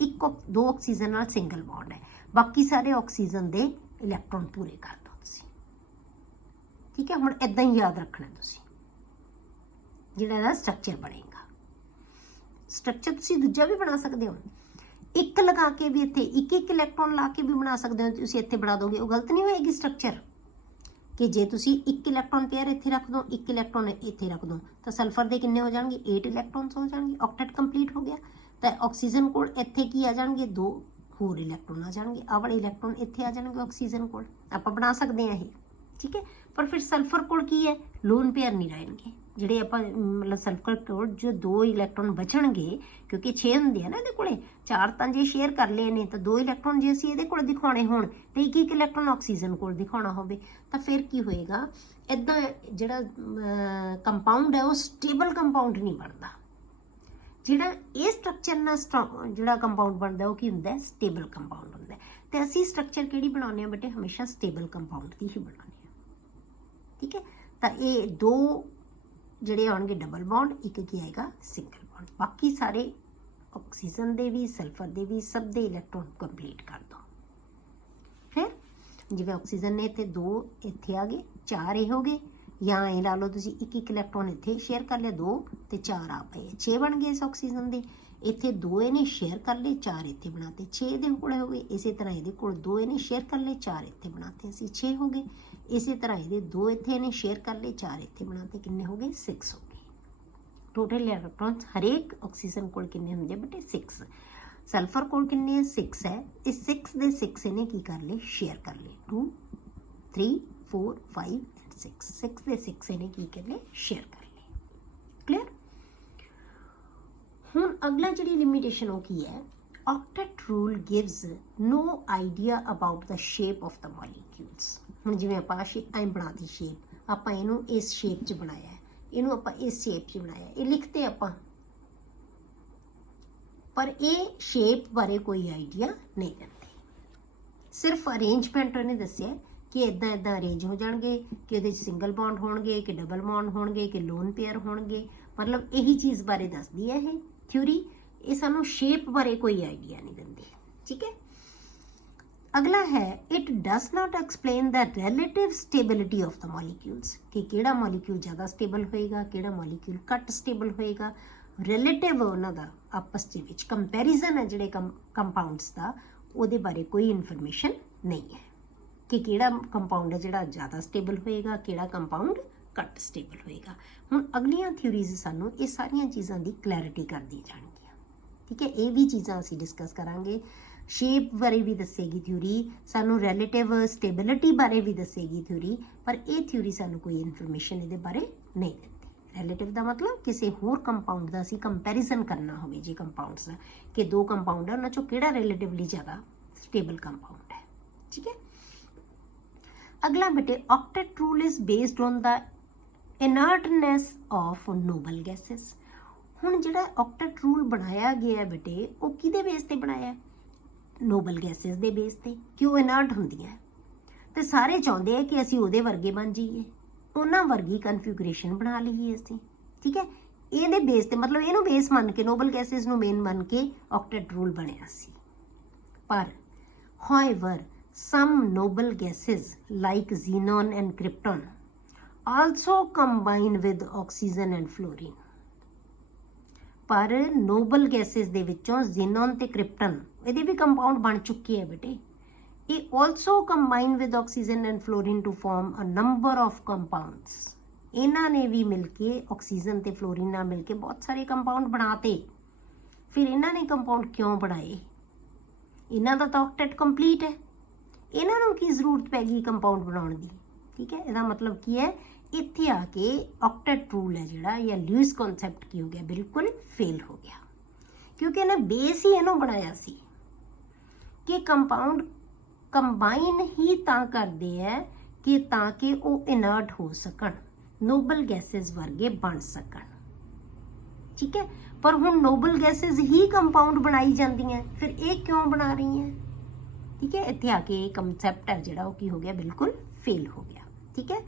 2 ਆਕਸੀਜਨ ਨਾਲ ਸਿੰਗਲ ਬੌਂਡ ਹੈ, ਬਾਕੀ ਸਾਰੇ ਆਕਸੀਜਨ ਦੇ ਇਲੈਕਟ੍ਰੋਨ ਪੂਰੇ ਕਰ ਦਿਓ ਤੁਸੀਂ। ਠੀਕ ਹੈ, ਹੁਣ ਇਦਾਂ ਹੀ ਯਾਦ ਰੱਖਣਾ ਤੁਸੀਂ ਜਿਹੜਾ ਇਹਦਾ ਸਟਰਕਚਰ ਬਣੇਗਾ। ਸਟਰਕਚਰ ਤੁਸੀਂ ਦੂਜਾ ਵੀ ਬਣਾ ਸਕਦੇ ਹੋ, ਇੱਕ ਲਗਾ ਕੇ ਵੀ ਇੱਥੇ ਇੱਕ ਇਲੈਕਟ੍ਰੋਨ ਲਾ ਕੇ ਵੀ ਬਣਾ ਸਕਦੇ ਹੋ, ਤੁਸੀਂ ਇੱਥੇ ਬਣਾ ਦੋਗੇ, ਉਹ ਗਲਤ ਨਹੀਂ ਹੋਏਗੀ ਸਟਰਕਚਰ। ਕਿ ਜੇ ਤੁਸੀਂ ਇੱਕ ਇਲੈਕਟ੍ਰੋਨ ਪੇਅਰ ਇੱਥੇ ਰੱਖ ਦੋ, ਇੱਕ ਇਲੈਕਟ੍ਰੋਨ ਇੱਥੇ ਰੱਖ ਦੋ, ਤਾਂ ਸਲਫਰ ਦੇ ਕਿੰਨੇ ਹੋ ਜਾਣਗੇ, 8 ਇਲੈਕਟ੍ਰੋਨਸ ਹੋ ਜਾਣਗੇ, ਆਕਟੇਟ ਕੰਪਲੀਟ ਹੋ ਗਿਆ। ਤਾਂ ਆਕਸੀਜਨ ਕੋਲ ਇੱਥੇ ਕੀ ਆ ਜਾਣਗੇ, 2 ਹੋਰ ਇਲੈਕਟ੍ਰੋਨ ਆ ਜਾਣਗੇ, ਆਹ ਵਾਲੇ ਇਲੈਕਟ੍ਰੋਨ ਇੱਥੇ ਆ ਜਾਣਗੇ ਆਕਸੀਜਨ ਕੋਲ, ਆਪਾਂ ਬਣਾ ਸਕਦੇ ਹਾਂ ਇਹ। ਠੀਕ ਹੈ, ਪਰ ਫਿਰ ਸਲਫਰ ਕੋਲ ਕੀ ਹੈ, ਲੋਨ ਪੇਅਰ ਨਹੀਂ ਰਹਿਣਗੇ, ਜਿਹੜੇ ਆਪਾਂ ਮਤਲਬ ਸਲਫਰ ਕੋਲ ਜੋ 2 ਇਲੈਕਟ੍ਰੋਨ ਬਚਣਗੇ, ਕਿਉਂਕਿ 6 ਹੁੰਦੇ ਆ ਨਾ ਇਹਦੇ ਕੋਲੇ, 4 ਤਾਂ ਜੇ ਸ਼ੇਅਰ ਕਰ ਲਏ ਨੇ, ਤਾਂ 2 ਇਲੈਕਟ੍ਰੋਨ ਜੇ ਅਸੀਂ ਇਹਦੇ ਕੋਲ ਦਿਖਾਉਣੇ ਹੋਣ ਤੇ ਇੱਕ ਇਲੈਕਟ੍ਰੋਨ ਆਕਸੀਜਨ ਕੋਲ ਦਿਖਾਉਣਾ ਹੋਵੇ, ਤਾਂ ਫਿਰ ਕੀ ਹੋਏਗਾ, ਇੱਦਾਂ ਜਿਹੜਾ ਕੰਪਾਊਂਡ ਹੈ ਉਹ ਸਟੇਬਲ ਕੰਪਾਊਂਡ ਨਹੀਂ ਬਣਦਾ। ਜਿਹੜਾ ਇਹ ਸਟਰਕਚਰ ਨਾਲ ਜਿਹੜਾ ਕੰਪਾਊਂਡ ਬਣਦਾ ਉਹ ਕੀ ਹੁੰਦਾ, ਸਟੇਬਲ ਕੰਪਾਊਂਡ ਹੁੰਦਾ। ਤੇ ਅਸੀਂ ਸਟਰਕਚਰ ਕਿਹੜੀ ਬਣਾਉਂਦੇ ਹਾਂ ਬੇਟੇ, ਹਮੇਸ਼ਾ ਸਟੇਬਲ ਕੰਪਾਊਂਡ ਦੀ ਹੀ ਬਣਾਉਂਦੇ ਹਾਂ। ਠੀਕ ਹੈ, ਤਾਂ ਇਹ 2 ਜਿਹੜੇ ਆਉਣਗੇ ਡਬਲ ਬੌਂਡ, ਇੱਕ ਕੀ ਆਏਗਾ ਸਿੰਗਲ ਬੌਂਡ, ਬਾਕੀ ਸਾਰੇ ਆਕਸੀਜਨ ਦੇ ਵੀ ਸਲਫਰ ਦੇ ਵੀ ਸਭ ਦੇ ਇਲੈਕਟ੍ਰੋਨ ਕੰਪਲੀਟ ਕਰ ਦੋ। ਫਿਰ ਜਿਵੇਂ ਆਕਸੀਜਨ ਨੇ ਇੱਥੇ 2 ਇੱਥੇ ਆ ਗਏ, 4 ਇਹ ਹੋ ਗਏ, ਜਾਂ ਇਹ ਲਾ ਲਓ ਤੁਸੀਂ ਇੱਕ ਇਲੈਕਟ੍ਰੋਨ ਇੱਥੇ ਸ਼ੇਅਰ ਕਰ ਲਿਆ, 2 ਤੇ 4 ਆ ਪਏ, 6 ਬਣ ਗਏ ਇਸ ਆਕਸੀਜਨ ਦੇ। ਇੱਥੇ 2 ਇਹਨੇ ਸ਼ੇਅਰ ਕਰ ਲਏ, 4 ਇੱਥੇ ਬਣਾਤੇ, 6 ਇਹਦੇ ਕੋਲ ਹੋ ਗਏ। ਇਸੇ ਤਰ੍ਹਾਂ ਇਹਦੇ ਕੋਲ 2 ਇਹਨੇ ਸ਼ੇਅਰ ਕਰ ਲਏ, 4 ਇੱਥੇ ਬਣਾਤੇ, ਅਸੀਂ 6 ਹੋ ਗਏ। ਇਸੇ ਤਰ੍ਹਾਂ ਇਹਦੇ 2 ਇੱਥੇ ਇਹਨੇ ਸ਼ੇਅਰ ਕਰ ਲਏ, 4 ਇੱਥੇ ਬਣਾਤੇ, ਕਿੰਨੇ ਹੋ ਗਏ, 6 ਹੋ ਗਏ। ਟੋਟਲ ਇਲੈਕਟ੍ਰੋਨਸ ਹਰੇਕ ਆਕਸੀਜਨ ਕੋਲ ਕਿੰਨੇ ਹੁੰਦੇ ਬੇਟੇ, 6। ਸਲਫਰ ਕੋਲ ਕਿੰਨੇ ਹੈ, 6 ਹੈ। ਇਸ 6 ਦੇ 6 ਇਹਨੇ ਕੀ ਕਰ ਲਏ, ਸ਼ੇਅਰ ਕਰ ਲਏ, 2 3 4 5 6 6 ਦੇ 6 ਇਹਨੇ ਕੀ ਕਰ ਲਏ, ਸ਼ੇਅਰ ਕਰ ਲਏ। ਕਲੀਅਰ। ਹੁਣ ਅਗਲਾ ਜਿਹੜੀ ਲਿਮਿਟੇਸ਼ਨ ਉਹ ਕੀ ਹੈ, octet rule gives no idea about the shape of the molecules. ਹੁਣ ਜਿਵੇਂ ਆਪਾਂ ਐਂ ਬਣਾਤੀ ਸ਼ੇਪ, ਆਪਾਂ ਇਹਨੂੰ ਇਸ ਸ਼ੇਪ 'ਚ ਬਣਾਇਆ ਹੈ, ਇਹਨੂੰ ਆਪਾਂ ਇਸ ਸ਼ੇਪ 'ਚ ਬਣਾਇਆ, ਇਹ ਲਿਖਤੇ ਆਪਾਂ, ਪਰ ਇਹ ਸ਼ੇਪ ਬਾਰੇ ਕੋਈ ਆਈਡੀਆ ਨਹੀਂ ਦਿੰਦੇ। ਸਿਰਫ ਅਰੇਂਜਮੈਂਟ ਉਹਨੇ ਦੱਸਿਆ कि इदां इदां अरेंज हो जाणगे कि ਉਹਦੇ 'ਚ ਸਿੰਗਲ ਬੌਂਡ ਹੋਣਗੇ ਕਿ ਡਬਲ ਬੌਂਡ ਹੋਣਗੇ ਕਿ ਲੋਨ ਪੇਅਰ ਹੋਣਗੇ। ਮਤਲਬ ਇਹੀ ਚੀਜ਼ ਬਾਰੇ ਦੱਸਦੀ ਹੈ ਇਹ ਥਿਊਰੀ। ਇਹ ਸਾਨੂੰ ਸ਼ੇਪ ਬਾਰੇ ਕੋਈ ਆਈਡੀਆ ਨਹੀਂ ਦਿੰਦੀ, ਠੀਕ ਹੈ। ਅਗਲਾ ਹੈ it does not explain the relative stability of the molecules, ਕਿ ਕਿਹੜਾ ਮੋਲੀਕਿਊਲ ਜ਼ਿਆਦਾ ਸਟੇਬਲ ਹੋਏਗਾ, ਕਿਹੜਾ ਮੋਲੀਕਿਊਲ ਘੱਟ ਸਟੇਬਲ ਹੋਏਗਾ। ਰਿਲੇਟਿਵ ਉਹਨਾਂ ਦਾ ਆਪਸ ਦੇ ਵਿੱਚ ਕੰਪੈਰੀਜ਼ਨ ਹੈ ਜਿਹੜੇ ਕੰਪਾਊਂਡਸ ਦਾ, ਉਹਦੇ ਬਾਰੇ ਕੋਈ ਇਨਫੋਰਮੇਸ਼ਨ ਨਹੀਂ ਹੈ ਕਿ ਕਿਹੜਾ ਕੰਪਾਊਂਡ ਹੈ ਜਿਹੜਾ ਜ਼ਿਆਦਾ ਸਟੇਬਲ ਹੋਏਗਾ, ਕਿਹੜਾ ਕੰਪਾਊਂਡ ਘੱਟ ਸਟੇਬਲ ਹੋਏਗਾ। ਹੁਣ ਅਗਲੀਆਂ ਥਿਊਰੀਜ਼ ਸਾਨੂੰ ਇਹ ਸਾਰੀਆਂ ਚੀਜ਼ਾਂ ਦੀ ਕਲੈਰਿਟੀ ਕਰਦੀਆਂ ਜਾਣਗੀਆਂ, ਠੀਕ ਹੈ। ਇਹ ਵੀ ਚੀਜ਼ਾਂ ਅਸੀਂ ਡਿਸਕਸ ਕਰਾਂਗੇ। ਸ਼ੇਪ ਬਾਰੇ ਵੀ ਦੱਸੇਗੀ ਥਿਊਰੀ, ਸਾਨੂੰ ਰਿਲੇਟਿਵ ਸਟੇਬਿਲਿਟੀ ਬਾਰੇ ਵੀ ਦੱਸੇਗੀ ਥਿਊਰੀ, ਪਰ ਇਹ ਥਿਊਰੀ ਸਾਨੂੰ ਕੋਈ ਇਨਫੋਰਮੇਸ਼ਨ ਇਹਦੇ ਬਾਰੇ ਨਹੀਂ ਦਿੰਦੀ। ਰਿਲੇਟਿਵ ਦਾ ਮਤਲਬ ਕਿਸੇ ਹੋਰ ਕੰਪਾਊਂਡ ਦਾ ਅਸੀਂ ਕੰਪੈਰੀਜ਼ਨ ਕਰਨਾ ਹੋਵੇ ਜੇ ਕੰਪਾਊਂਡਸ ਦਾ, ਕਿ ਦੋ ਕੰਪਾਊਂਡ ਹੈ ਉਹਨਾਂ 'ਚੋਂ ਕਿਹੜਾ ਰਿਲੇਟਿਵਲੀ ਜ਼ਿਆਦਾ ਸਟੇਬਲ ਕੰਪਾਊਂਡ ਹੈ, ਠੀਕ ਹੈ। ਅਗਲਾ ਬੇਟੇ octet rule is based on the inertness of noble gases. ਹੁਣ ਜਿਹੜਾ ਆਕਟੇਟ ਰੂਲ ਬਣਾਇਆ ਗਿਆ ਬੇਟੇ ਉਹ ਕਿਹਦੇ ਬੇਸ ਤੇ ਬਣਾਇਆ? ਨੋਬਲ ਗੈਸਿਸ ਦੇ ਬੇਸ ਤੇ, ਕਿ ਉਹ ਇਨਰਟ ਹੁੰਦੀਆਂ ਤੇ ਸਾਰੇ ਚਾਹੁੰਦੇ ਆ ਕਿ ਅਸੀਂ ਉਹਦੇ ਵਰਗੇ ਬਣ ਜਾਈਏ, ਉਹਨਾਂ ਵਰਗੀ ਕਨਫਿਗਰੇਸ਼ਨ ਬਣਾ ਲਈਏ ਅਸੀਂ, ਠੀਕ ਹੈ। ਇਹਦੇ ਬੇਸ ਤੇ ਮਤਲਬ ਇਹਨੂੰ ਬੇਸ ਮੰਨ ਕੇ, ਨੋਬਲ ਗੈਸਿਸ ਨੂੰ ਮੇਨ ਮੰਨ ਕੇ ਆਕਟੇਟ ਰੂਲ ਬਣਿਆ ਸੀ। ਪਰ however some noble gases like xenon and krypton also combine with oxygen and fluorine। ਪਰ ਨੋਬਲ ਗੈਸਿਸ ਦੇ ਵਿੱਚੋਂ ਜ਼ੀਨੋਨ ਤੇ ਕ੍ਰਿਪਟਨ ਇਹਦੇ ਵੀ ਕੰਪਾਊਂਡ ਬਣ ਚੁੱਕੇ ਹੈ ਬੇਟੇ। ਇਹ also combine with oxygen and fluorine to form a number of compounds. ਇਹਨਾਂ ਨੇ ਵੀ ਮਿਲ ਕੇ ਆਕਸੀਜਨ ਤੇ ਫਲੋਰੀਨ ਨਾਲ ਮਿਲ ਕੇ ਬਹੁਤ ਸਾਰੇ ਕੰਪਾਊਂਡ ਬਣਾਤੇ। ਫਿਰ ਇਹਨਾਂ ਨੇ ਕੰਪਾਊਂਡ ਕਿਉਂ ਬਣਾਏ? ਇਹਨਾਂ ਦਾ ਤਾਂ ਆਕਟੇਟ ਕੰਪਲੀਟ ਹੈ, ਇਹਨਾਂ ਨੂੰ ਕੀ ਜ਼ਰੂਰਤ ਪੈ ਗਈ ਕੰਪਾਊਂਡ ਬਣਾਉਣ ਦੀ, ਠੀਕ ਹੈ। ਇਹਦਾ ਮਤਲਬ ਕੀ ਹੈ, ਇੱਥੇ ਆ ਕੇ ਆਕਟੇਟ ਰੂਲ ਹੈ ਜਿਹੜਾ ਜਾਂ ਲਿਊਇਸ ਕਨਸੈਪਟ ਕੀ ਹੋ ਗਿਆ, ਬਿਲਕੁਲ ਫੇਲ ਹੋ ਗਿਆ। ਕਿਉਂਕਿ ਇਹਨੇ ਬੇਸ ਹੀ ਇਹਨੂੰ ਬਣਾਇਆ ਸੀ ਕਿ ਕੰਪਾਊਂਡ ਕੰਬਾਈਨ ਹੀ ਤਾਂ ਕਰਦੇ ਹੈ ਕਿ ਤਾਂ ਕਿ ਉਹ ਇਨਰਟ ਹੋ ਸਕਣ, ਨੋਬਲ ਗੈਸਿਸ ਵਰਗੇ ਬਣ ਸਕਣ, ਠੀਕ ਹੈ। ਪਰ ਹੁਣ ਨੋਬਲ ਗੈਸਿਸ ਹੀ ਕੰਪਾਊਂਡ ਬਣਾਈ ਜਾਂਦੀਆਂ, ਫਿਰ ਇਹ ਕਿਉਂ ਬਣਾ ਰਹੀਆਂ, ਠੀਕ ਹੈ। ਇੱਥੇ ਆ ਕੇ ਇਹ ਕੰਸੈਪਟ ਹੈ ਜਿਹੜਾ ਉਹ ਕੀ ਹੋ ਗਿਆ, ਬਿਲਕੁਲ ਫੇਲ ਹੋ ਗਿਆ, ਠੀਕ ਹੈ।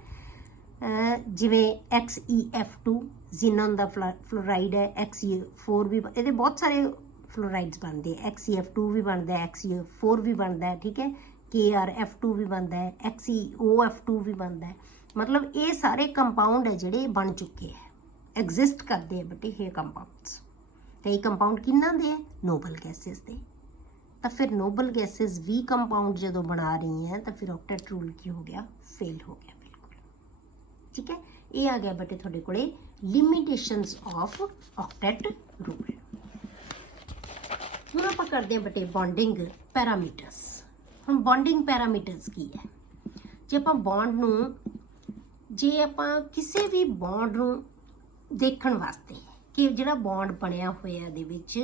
ਜਿਵੇਂ XeF2 ਜ਼ੀਨਨ ਦਾ ਫਲੋਰਾਈਡ ਹੈ, XeF4 ਵੀ, ਇਹਦੇ ਬਹੁਤ ਸਾਰੇ ਫਲੋਰਾਈਡਸ ਬਣਦੇ, XeF2 ਵੀ ਬਣਦਾ, XeF4 ਵੀ ਬਣਦਾ, ਠੀਕ ਹੈ। KrF2 ਵੀ ਬਣਦਾ ਹੈ, XeOF2 ਵੀ ਬਣਦਾ ਹੈ। ਮਤਲਬ ਇਹ ਸਾਰੇ ਕੰਪਾਊਂਡ ਹੈ ਜਿਹੜੇ ਬਣ ਚੁੱਕੇ ਹੈ, ਐਗਜ਼ਿਸਟ ਕਰਦੇ ਆ ਬੇਟੇ ਇਹ ਕੰਪਾਊਂਡਸ। ਤੇ ਇਹ ਕੰਪਾਊਂਡ ਕਿਹਨਾਂ ਦੇ ਹੈ? ਨੋਬਲ ਗੈਸਿਸ ਦੇ। ਤਾਂ ਫਿਰ ਨੋਬਲ ਗੈਸਿਸ ਵੀ ਕੰਪਾਊਂਡ ਜਦੋਂ ਬਣਾ ਰਹੀ ਹੈ ਤਾਂ ਫਿਰ ਆਕਟੇਟ ਰੂਲ ਕੀ ਹੋ ਗਿਆ, ਫੇਲ ਹੋ ਗਿਆ ਬਿਲਕੁਲ, ਠੀਕ ਹੈ। ਇਹ ਆ ਗਿਆ ਬੇਟੇ ਤੁਹਾਡੇ ਕੋਲੇ ਲਿਮਿਟੇਸ਼ਨਸ ਆਫ ਆਕਟੇਟ ਰੂਲ। ਹੁਣ ਆਪਾਂ ਕਰਦੇ ਹਾਂ ਬੇਟੇ ਬੌਂਡਿੰਗ ਪੈਰਾਮੀਟਰਸ। ਹੁਣ ਬੌਂਡਿੰਗ ਪੈਰਾਮੀਟਰਸ ਕੀ ਹੈ? ਜੇ ਆਪਾਂ ਬੌਂਡ ਨੂੰ, ਜੇ ਆਪਾਂ ਕਿਸੇ ਵੀ ਬੌਂਡ ਨੂੰ ਦੇਖਣ ਵਾਸਤੇ ਕਿ ਜਿਹੜਾ ਬੌਂਡ ਬਣਿਆ ਹੋਇਆ ਦੇ ਵਿੱਚ,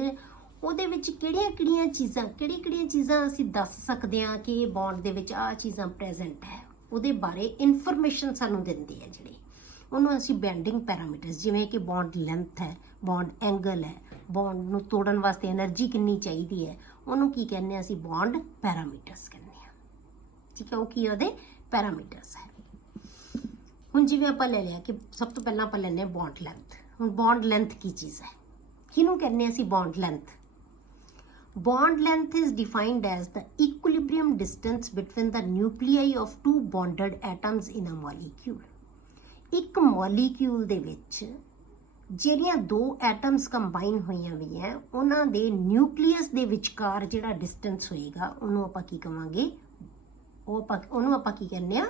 ਉਹਦੇ ਵਿੱਚ ਕਿਹੜੀਆਂ ਚੀਜ਼ਾਂ ਅਸੀਂ ਦੱਸ ਸਕਦੇ ਹਾਂ ਕਿ ਇਹ ਬੌਂਡ ਦੇ ਵਿੱਚ ਆਹ ਚੀਜ਼ਾਂ ਪ੍ਰੈਜ਼ੈਂਟ ਹੈ, ਉਹਦੇ ਬਾਰੇ ਇਨਫੋਰਮੇਸ਼ਨ ਸਾਨੂੰ ਦਿੰਦੇ ਆ ਜਿਹੜੇ, ਉਹਨੂੰ ਅਸੀਂ ਬੌਂਡਿੰਗ ਪੈਰਾਮੀਟਰਸ। ਜਿਵੇਂ ਕਿ ਬੌਂਡ ਲੈਂਥ ਹੈ, ਬੌਂਡ ਐਂਗਲ ਹੈ, ਬੌਂਡ ਨੂੰ ਤੋੜਨ ਵਾਸਤੇ એનર્ਜੀ ਕਿੰਨੀ ਚਾਹੀਦੀ ਹੈ, ਉਹਨੂੰ ਕੀ ਕਹਿੰਦੇ ਆ ਅਸੀਂ, ਬੌਂਡ ਪੈਰਾਮੀਟਰਸ ਕਹਿੰਦੇ ਆ, ਠੀਕ ਹੈ। ਉਹ ਕੀ ਉਹਦੇ ਪੈਰਾਮੀਟਰਸ ਹੈ। ਹੁਣ ਜਿਵੇਂ ਆਪਾਂ ਲੈ ਲਿਆ ਕਿ ਸਭ ਤੋਂ ਪਹਿਲਾਂ ਆਪਾਂ ਲੈਂਦੇ ਹਾਂ ਬੌਂਡ ਲੈਂਥ। ਹੁਣ ਬੌਂਡ ਲੈਂਥ ਕੀ ਚੀਜ਼ ਹੈ, ਕਿਹਨੂੰ ਕਹਿੰਦੇ ਅਸੀਂ bond length? Bond length is defined as the equilibrium distance between the nuclei of two bonded atoms in a molecule। ਇੱਕ molecule ਦੇ ਵਿੱਚ ਜਿਹੜੀਆਂ ਦੋ ਐਟਮਸ ਕੰਬਾਈਨ ਹੋਈਆਂ ਹੋਈਆਂ, ਉਹਨਾਂ ਦੇ ਨਿਊਕਲੀਅਸ ਦੇ ਵਿਚਕਾਰ ਜਿਹੜਾ ਡਿਸਟੈਂਸ ਹੋਏਗਾ ਉਹਨੂੰ ਆਪਾਂ ਕੀ ਕਵਾਂਗੇ, ਉਹਨੂੰ ਆਪਾਂ ਕੀ ਕਹਿੰਦੇ ਆ,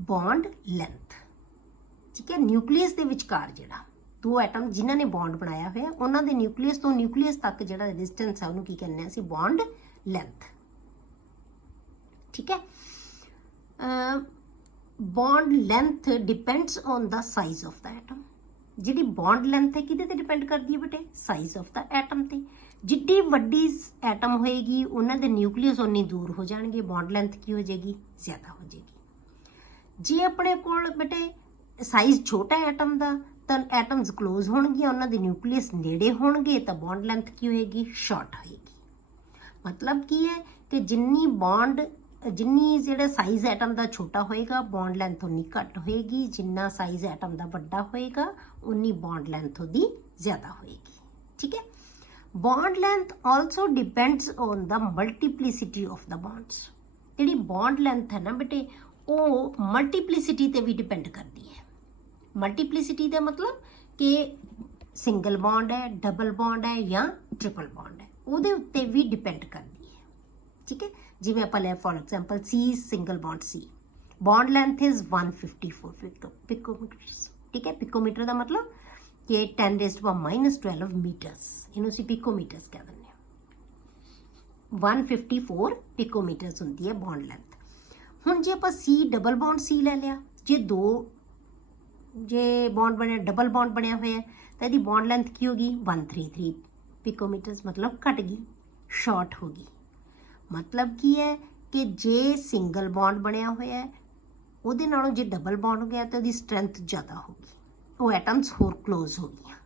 ਬੌਂਡ ਲੈਂਥ, ਠੀਕ ਹੈ। ਨਿਊਕਲੀਅਸ ਦੇ ਵਿਚਕਾਰ ਜਿਹੜਾ ਦੋ ਐਟਮ ਜਿਨ੍ਹਾਂ ਨੇ ਬੌਂਡ ਬਣਾਇਆ ਹੋਇਆ, ਉਹਨਾਂ ਦੇ ਨਿਊਕਲੀਅਸ ਤੋਂ ਨਿਊਕਲੀਅਸ ਤੱਕ ਜਿਹੜਾ ਡਿਸਟੈਂਸ ਹੈ ਉਹਨੂੰ ਕੀ ਕਹਿੰਦੇ ਆ ਅਸੀਂ, ਬੌਂਡ ਲੈਂਥ, ਠੀਕ ਹੈ। Bond length depends on the size of the atom. ਜਿਹੜੀ ਬੌਂਡ ਲੈਂਥ ਹੈ ਕਿਹਦੇ ਤੇ ਡਿਪੈਂਡ ਕਰਦੀ ਹੈ ਬੇਟੇ? ਸਾਈਜ਼ ਆਫ ਦਾ ਐਟਮ ਤੇ। ਜਿੱਡੀ ਵੱਡੀ ਐਟਮ ਹੋਏਗੀ ਉਹਨਾਂ ਦੇ ਨਿਊਕਲੀਅਸ ਉਨੀ ਦੂਰ ਹੋ ਜਾਣਗੇ, ਬੌਂਡ ਲੈਂਥ ਕੀ ਹੋ ਜਾਏਗੀ, ਜ਼ਿਆਦਾ ਹੋ ਜਾਏਗੀ। ਜੇ ਆਪਣੇ ਕੋਲ ਬੇਟੇ ਸਾਈਜ਼ ਛੋਟਾ ਐਟਮ ਦਾ ਤਾਂ ਐਟਮਸ ਕਲੋਜ਼ ਹੋਣਗੀਆਂ, ਉਹਨਾਂ ਦੇ ਨਿਊਕਲੀਅਸ ਨੇੜੇ ਹੋਣਗੇ ਤਾਂ ਬੌਂਡ ਲੈਂਥ ਕੀ ਹੋਏਗੀ, ਸ਼ਾਰਟ ਹੋਏਗੀ। ਮਤਲਬ ਕੀ ਹੈ ਕਿ ਜਿੰਨੀ ਬੌਂਡ ਜਿੰਨੀ ਜਿਹੜਾ ਸਾਈਜ਼ ਐਟਮ ਦਾ ਛੋਟਾ ਹੋਏਗਾ ਬੌਂਡ ਲੈਂਥ ਉਨੀ ਘੱਟ ਹੋਏਗੀ, ਜਿੰਨਾ ਸਾਈਜ਼ ਐਟਮ ਦਾ ਵੱਡਾ ਹੋਏਗਾ ਉਨੀ ਬੌਂਡ ਲੈਂਥ ਉਹਦੀ ਜ਼ਿਆਦਾ ਹੋਏਗੀ। ਠੀਕ ਹੈ। Bond length also depends on the multiplicity of the bonds. ਜਿਹੜੀ ਬੌਂਡ ਲੈਂਥ ਹੈ ਨਾ ਬੇਟੇ ਉਹ ਮਲਟੀਪਲਿਸਿਟੀ ਤੇ ਵੀ ਡਿਪੈਂਡ ਕਰਦੀ ਹੈ। ਮਲਟੀਪਲਿਸਿਟੀ ਦਾ ਮਤਲਬ ਕਿ ਸਿੰਗਲ ਬੌਂਡ ਹੈ, ਡਬਲ ਬੌਂਡ ਹੈ ਜਾਂ ਟ੍ਰਿਪਲ ਬੌਂਡ ਹੈ, ਉਹਦੇ ਉੱਤੇ ਵੀ ਡਿਪੈਂਡ ਕਰਦੀ ਹੈ। ਠੀਕ ਹੈ। ਜਿਵੇਂ ਆਪਾਂ ਲੈ for example C single bond C, bond length is 154 ਪਿਕੋਮੀਟਰਸ। ਠੀਕ ਹੈ। ਪਿਕੋਮੀਟਰ ਦਾ ਮਤਲਬ ਕਿ 10⁻12 ਮੀਟਰਸ, ਇਹਨੂੰ ਅਸੀਂ ਪਿਕੋਮੀਟਰਸ ਕਹਿ ਦਿੰਦੇ ਹਾਂ। 154 ਪਿਕੋਮੀਟਰਸ ਹੁੰਦੀ ਹੈ ਬੌਂਡ ਲੈਂਥ। ਹੁਣ ਜੇ ਆਪਾਂ C ਡਬਲ ਬੌਂਡ C ਲੈ ਲਿਆ, ਜੇ ਬੌਂਡ ਬਣਿਆ ਡਬਲ ਬੌਂਡ ਬਣਿਆ ਹੋਇਆ ਤਾਂ ਇਹਦੀ ਬੌਂਡ ਲੈਂਥ ਕੀ ਹੋਗੀ 133 ਪਿਕੋਮੀਟਰਸ, ਮਤਲਬ ਘਟ ਗਈ, ਸ਼ਾਰਟ ਹੋ ਗਈ। ਮਤਲਬ ਕੀ ਹੈ ਕਿ ਜੇ ਸਿੰਗਲ ਬੌਂਡ ਬਣਿਆ ਹੋਇਆ ਹੈ ਉਹਦੇ ਨਾਲੋਂ ਜੇ ਡਬਲ ਬੌਂਡ ਹੋ ਗਿਆ ਤਾਂ ਉਹਦੀ ਸਟਰੈਂਥ ਜ਼ਿਆਦਾ ਹੋ ਗਈ, ਉਹ ਐਟਮਸ ਹੋਰ ਕਲੋਜ਼ ਹੋ ਗਈਆਂ।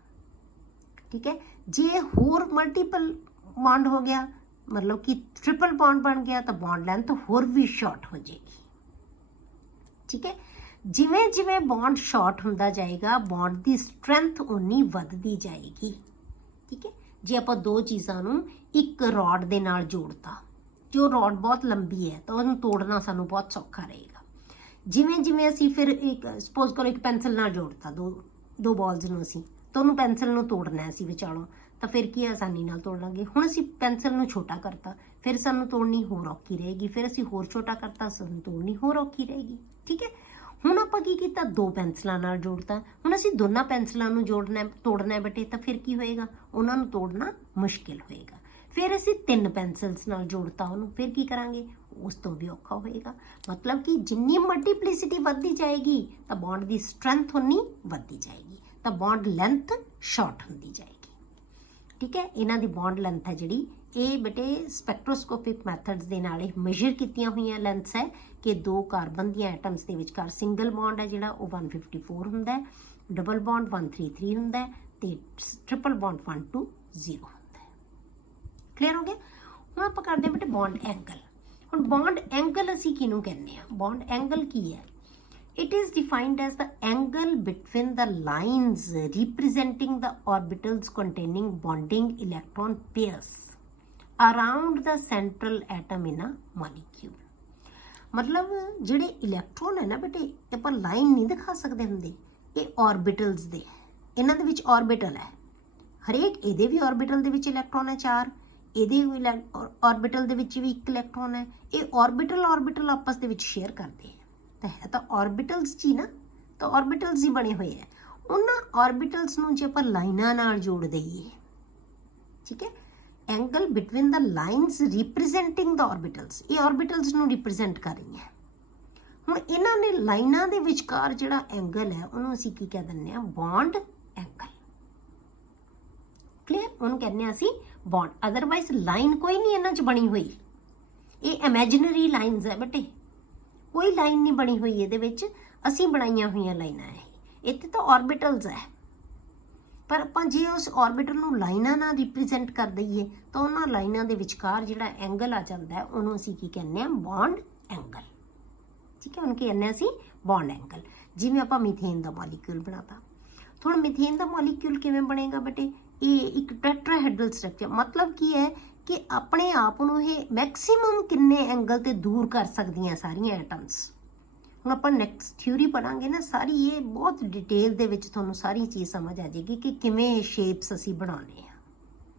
ਠੀਕ ਹੈ। ਜੇ ਹੋਰ ਮਲਟੀਪਲ ਬੌਂਡ ਹੋ ਗਿਆ ਮਤਲਬ ਕਿ ਟ੍ਰਿਪਲ ਬੌਂਡ ਬਣ ਗਿਆ ਤਾਂ ਬੌਂਡ ਲੈਂਥ ਹੋਰ ਵੀ ਸ਼ਾਰਟ ਹੋ ਜਾਏਗੀ। ਠੀਕ ਹੈ। ਜਿਵੇਂ ਜਿਵੇਂ ਬੌਂਡ ਸ਼ਾਰਟ ਹੁੰਦਾ ਜਾਏਗਾ ਬੌਂਡ ਦੀ ਸਟਰੈਂਥ ਉਨੀ ਵੱਧਦੀ ਜਾਏਗੀ। ਠੀਕ ਹੈ। ਜੇ ਆਪਾਂ ਦੋ ਚੀਜ਼ਾਂ ਨੂੰ ਇੱਕ ਰੋਡ ਦੇ ਨਾਲ ਜੋੜਤਾ, ਜੋ ਰੋਡ ਬਹੁਤ ਲੰਬੀ ਹੈ ਤਾਂ ਉਹਨੂੰ ਤੋੜਨਾ ਸਾਨੂੰ ਬਹੁਤ ਸੌਖਾ ਰਹੇਗਾ। ਜਿਵੇਂ ਜਿਵੇਂ ਅਸੀਂ ਫਿਰ ਇੱਕ ਸਪੋਜ਼ ਕਰੋ ਇੱਕ ਪੈਨਸਿਲ ਨਾਲ ਜੋੜਤਾ ਦੋ ਬਾਲਸ ਨੂੰ ਅਸੀਂ, ਤਾਂ ਉਹਨੂੰ ਪੈਨਸਿਲ ਨੂੰ ਤੋੜਨਾ ਅਸੀਂ ਵਿਚਾਲੋਂ, ਤਾਂ ਫਿਰ ਕੀ ਆਸਾਨੀ ਨਾਲ ਤੋੜ ਲਾਂਗੇ। ਹੁਣ ਅਸੀਂ ਪੈਨਸਿਲ ਨੂੰ ਛੋਟਾ ਕਰਤਾ, ਫਿਰ ਸਾਨੂੰ ਤੋੜਨੀ ਹੋਰ ਔਖੀ ਰਹੇਗੀ, ਫਿਰ ਅਸੀਂ ਹੋਰ ਛੋਟਾ ਕਰਤਾ, ਸਾਨੂੰ ਤੋੜਨੀ ਹੋਰ ਔਖੀ ਰਹੇਗੀ। ਠੀਕ ਹੈ। ਹੁਣ ਆਪਾਂ ਕੀ ਕੀਤਾ, ਦੋ ਪੈਨਸਿਲਾਂ ਨਾਲ ਜੋੜਤਾ, ਹੁਣ ਅਸੀਂ ਦੋਨਾਂ ਪੈਨਸਿਲਾਂ ਨੂੰ ਤੋੜਨਾ ਬੇਟੇ, ਤਾਂ ਫਿਰ ਕੀ ਹੋਏਗਾ, ਉਹਨਾਂ ਨੂੰ ਤੋੜਨਾ ਮੁਸ਼ਕਿਲ ਹੋਏਗਾ। ਫਿਰ ਅਸੀਂ ਤਿੰਨ ਪੈਨਸਿਲਸ ਨਾਲ ਜੋੜਤਾ ਉਹਨੂੰ, ਫਿਰ ਕੀ ਕਰਾਂਗੇ, ਉਸ ਤੋਂ ਵੀ ਔਖਾ ਹੋਏਗਾ। ਮਤਲਬ ਕਿ ਜਿੰਨੀ ਮਲਟੀਪਲਿਸਿਟੀ ਵੱਧਦੀ ਜਾਏਗੀ ਤਾਂ ਬੌਂਡ ਦੀ ਸਟਰੈਂਥ ਉਨੀ ਵੱਧਦੀ ਜਾਏਗੀ, ਤਾਂ ਬੌਂਡ ਲੈਂਥ ਸ਼ਾਰਟ ਹੁੰਦੀ ਜਾਏਗੀ। ਠੀਕ ਹੈ। ਇਹਨਾਂ ਦੀ ਬੌਂਡ ਲੈਂਥ ਹੈ ਜਿਹੜੀ ਇਹ ਬੇਟੇ ਸਪੈਕਟ੍ਰੋਸਕੋਪਿਕ ਮੈਥਡਸ ਦੇ ਨਾਲ ਇਹ ਮੇਜਰ ਕੀਤੀਆਂ ਹੋਈਆਂ ਲੈਂਥਸ ਹੈ ਕਿ ਦੋ ਕਾਰਬਨ ਦੀਆਂ ਐਟਮਸ ਦੇ ਵਿਚਕਾਰ ਸਿੰਗਲ ਬੌਂਡ ਹੈ ਜਿਹੜਾ ਉਹ 154 ਹੁੰਦਾ ਹੈ, ਡਬਲ ਬੌਂਡ 133 ਹੁੰਦਾ ਹੈ ਤੇ ਟ੍ਰਿਪਲ ਬੌਂਡ 120 ਹੁੰਦਾ ਹੈ। ਕਲੀਅਰ ਹੋ ਗਿਆ। ਹੁਣ ਆਪਾਂ ਕਰਦੇ ਹਾਂ ਬੇਟੇ ਬੌਂਡ ਐਂਗਲ। ਹੁਣ ਬੌਂਡ ਐਂਗਲ ਅਸੀਂ ਕਿਹਨੂੰ ਕਹਿੰਦੇ ਹਾਂ, ਬੌਂਡ ਐਂਗਲ ਕੀ ਹੈ, it is defined as the angle between the lines representing the orbitals containing bonding electron pairs around the central atom in a molecule। ਮਤਲਬ ਜਿਹੜੇ ਇਲੈਕਟ੍ਰੋਨ ਹੈ ਨਾ ਬੇਟੇ ਆਪਾਂ ਲਾਈਨ ਨਹੀਂ ਦਿਖਾ ਸਕਦੇ ਹੁੰਦੇ, ਇਹ ਔਰਬਿਟਲਸ ਦੇ, ਇਹਨਾਂ ਦੇ ਵਿੱਚ ਔਰਬਿਟਲ ਹੈ, ਹਰੇਕ ਇਹਦੇ ਵੀ ਔਰਬਿਟਲ ਦੇ ਵਿੱਚ ਇਲੈਕਟ੍ਰੋਨ ਹੈ 4, ਇਹਦੇ ਔਰਬਿਟਲ ਦੇ ਵਿੱਚ ਵੀ 1 ਇਲੈਕਟ੍ਰੋਨ ਹੈ। ਇਹ ਔਰਬਿਟਲ ਆਪਸ ਦੇ ਵਿੱਚ ਸ਼ੇਅਰ ਕਰਦੇ ਹੈ, ਤਾਂ ਹੈ ਤਾਂ ਔਰਬਿਟਲਸ ਜੀ ਨਾ, ਤਾਂ ਔਰਬਿਟਲਸ ਹੀ ਬਣੇ ਹੋਏ ਹੈ। ਉਹਨਾਂ ਔਰਬਿਟਲਸ ਨੂੰ ਜੇ ਆਪਾਂ ਲਾਈਨਾਂ ਨਾਲ ਜੋੜ ਦਈਏ, ਠੀਕ ਹੈ, angle between the lines representing the orbitals, ਇਹ ਔਰਬਿਟਲਸ ਨੂੰ ਰਿਪਰੈਜ਼ੈਂਟ ਕਰ ਰਹੀਆਂ। ਹੁਣ ਇਹਨਾਂ ਨੇ ਲਾਈਨਾਂ ਦੇ ਵਿਚਕਾਰ ਜਿਹੜਾ ਐਂਗਲ ਹੈ ਉਹਨੂੰ ਅਸੀਂ ਕੀ ਕਹਿ ਦਿੰਦੇ ਹਾਂ, ਬੌਂਡ ਐਂਗਲ। ਕਲੀਅਰ। ਉਹਨੂੰ ਕਹਿੰਦੇ ਹਾਂ ਅਸੀਂ ਬੌਂਡ। ਅਦਰਵਾਈਜ਼ ਲਾਈਨ ਕੋਈ ਨਹੀਂ ਇਹਨਾਂ 'ਚ ਬਣੀ ਹੋਈ, ਇਹ ਇਮੈਜਿਨਰੀ ਲਾਈਨਸ ਹੈ ਬੇਟੇ, ਕੋਈ ਲਾਈਨ ਨਹੀਂ ਬਣੀ ਹੋਈ ਇਹਦੇ ਵਿੱਚ, ਅਸੀਂ ਬਣਾਈਆਂ ਹੋਈਆਂ ਲਾਈਨਾਂ ਹੈ। ਇੱਥੇ ਤਾਂ ਔਰਬਿਟਲਸ ਹੈ, ਪਰ ਆਪਾਂ ਜੇ ਉਸ ਔਰਬਿਟਲ ਨੂੰ ਲਾਈਨਾਂ ਨਾਲ ਰਿਪਰੈਜ਼ੈਂਟ ਕਰ ਦਈਏ ਤਾਂ ਉਹਨਾਂ ਲਾਈਨਾਂ ਦੇ ਵਿਚਕਾਰ ਜਿਹੜਾ ਐਂਗਲ ਆ ਜਾਂਦਾ ਹੈ ਉਹਨੂੰ ਅਸੀਂ ਕੀ ਕਹਿੰਦੇ ਹਾਂ, ਬੌਂਡ ਐਂਗਲ। ਠੀਕ ਹੈ। ਉਹਨੂੰ ਕੀ ਕਹਿੰਦੇ ਅਸੀਂ, ਬੌਂਡ ਐਂਗਲ। ਜਿਵੇਂ ਆਪਾਂ ਮੀਥੇਨ ਦਾ ਮੋਲੀਕਿਊਲ ਬਣਾਤਾ, ਹੁਣ ਮੀਥੇਨ ਦਾ ਮੋਲੀਕਿਊਲ ਕਿਵੇਂ ਬਣੇਗਾ ਬੇਟੇ, ਇਹ ਇੱਕ ਟੈਟਰਾਹੈਡਰਲ ਸਟਰਕਚਰ। ਮਤਲਬ ਕੀ ਹੈ ਕਿ ਆਪਣੇ ਆਪ ਨੂੰ ਇਹ ਮੈਕਸਿਮਮ ਕਿੰਨੇ ਐਂਗਲ ਤੇ ਦੂਰ ਕਰ ਸਕਦੀਆਂ ਸਾਰੀਆਂ ਐਟਮਸ। ਹੁਣ ਆਪਾਂ ਨੈਕਸਟ ਥਿਊਰੀ ਪੜਾਂਗੇ ਨਾ ਸਾਰੀ, ਇਹ ਬਹੁਤ ਡਿਟੇਲ ਦੇ ਵਿੱਚ ਤੁਹਾਨੂੰ ਸਾਰੀ ਚੀਜ਼ ਸਮਝ ਆ ਜਾਏਗੀ ਕਿ ਕਿਵੇਂ ਸ਼ੇਪਸ ਅਸੀਂ ਬਣਾਉਣੇ ਆ।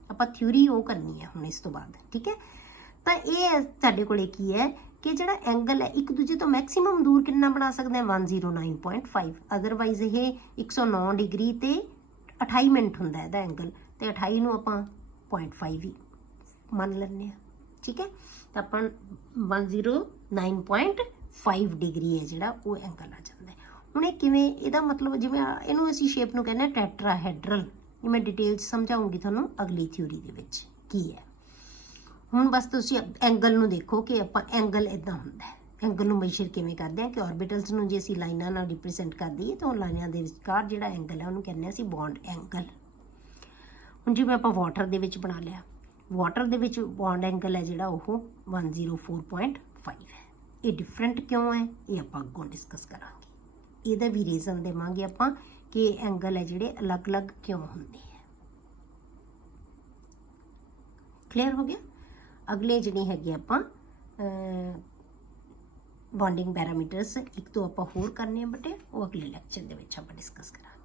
ਆਪਾਂ ਥਿਊਰੀ ਉਹ ਕਰਨੀ ਹੈ ਹੁਣ ਇਸ ਤੋਂ ਬਾਅਦ। ਠੀਕ ਹੈ। ਤਾਂ ਇਹ ਸਾਡੇ ਕੋਲੇ ਕੀ ਹੈ ਕਿ ਜਿਹੜਾ ਐਂਗਲ ਹੈ ਇੱਕ ਦੂਜੇ ਤੋਂ ਮੈਕਸਿਮਮ ਦੂਰ ਕਿੰਨਾ ਬਣਾ ਸਕਦੇ ਹਾਂ, 109.5। ਅਦਰਵਾਈਜ਼ ਇਹ 109 ਡਿਗਰੀ ਤੇ 28 ਮਿੰਟ ਹੁੰਦਾ ਇਹਦਾ ਐਂਗਲ, ਤੇ 28 ਨੂੰ ਆਪਾਂ 0.5 ਹੀ ਮੰਨ ਲੈਂਦੇ ਹਾਂ। ਠੀਕ ਹੈ। ਤਾਂ ਆਪਾਂ 109.5 ਡਿਗਰੀ ਹੈ ਜਿਹੜਾ ਉਹ ਐਂਗਲ ਆ ਜਾਂਦਾ ਹੈ। ਹੁਣ ਇਹ ਕਿਵੇਂ, ਇਹਦਾ ਮਤਲਬ ਜਿਵੇਂ ਇਹਨੂੰ ਅਸੀਂ ਸ਼ੇਪ ਨੂੰ ਕਹਿੰਦੇ ਹਾਂ ਟੈਟਰਾਹੈਡਰਲ, ਇਹ ਮੈਂ ਡਿਟੇਲ 'ਚ ਸਮਝਾਉਂਗੀ ਤੁਹਾਨੂੰ ਅਗਲੀ ਥਿਊਰੀ ਦੇ ਵਿੱਚ ਕੀ ਹੈ। ਹੁਣ ਬਸ ਤੁਸੀਂ ਐਂਗਲ ਨੂੰ ਦੇਖੋ ਕਿ ਆਪਾਂ ਐਂਗਲ ਇੱਦਾਂ ਹੁੰਦਾ ਹੈ, ਐਂਗਲ ਨੂੰ ਮੈਜ਼ਰ ਕਿਵੇਂ ਕਰਦੇ ਹਾਂ ਕਿ ਔਰਬਿਟਲਸ ਨੂੰ ਜੇ ਅਸੀਂ ਲਾਈਨਾਂ ਨਾਲ ਰਿਪਰੈਜ਼ੈਂਟ ਕਰ ਦਈਏ ਤਾਂ ਉਹ ਲਾਈਨਾਂ ਦੇ ਵਿਚਕਾਰ ਜਿਹੜਾ ਐਂਗਲ ਹੈ ਉਹਨੂੰ ਕਹਿੰਦੇ ਹਾਂ ਅਸੀਂ ਬੌਂਡ ਐਂਗਲ। ਹੁਣ ਜਿਵੇਂ ਆਪਾਂ ਵਾਟਰ ਦੇ ਵਿੱਚ ਬਣਾ ਲਿਆ, ਵਾਟਰ ਦੇ ਵਿੱਚ ਬੌਂਡ ਐਂਗਲ ਹੈ ਜਿਹੜਾ ਉਹ 104.5 ਹੈ। ਇਹ ਡਿਫਰੈਂਟ ਕਿਉਂ ਹੈ, ਇਹ ਆਪਾਂ ਅੱਗੋਂ ਡਿਸਕਸ ਕਰਾਂਗੇ। ਇਹਦਾ ਵੀ ਰੀਜ਼ਨ ਦੇਵਾਂਗੇ ਆਪਾਂ ਕਿ ਇਹ ਐਂਗਲ ਹੈ ਜਿਹੜੇ ਅਲੱਗ-ਅਲੱਗ ਕਿਉਂ ਹੁੰਦੇ ਹੈ। ਕਲੀਅਰ ਹੋ ਗਿਆ। ਅਗਲੇ ਜਿਹੜੀ ਹੈਗੇ ਆਪਾਂ ਬੌਂਡਿੰਗ ਪੈਰਾਮੀਟਰਸ ਇੱਕ ਤੋਂ ਆਪਾਂ ਹੋਰ ਕਰਨੇ ਆ ਬਟੇ, ਉਹ ਅਗਲੇ ਲੈਕਚਰ ਦੇ ਵਿੱਚ ਆਪਾਂ ਡਿਸਕਸ ਕਰਾਂਗੇ।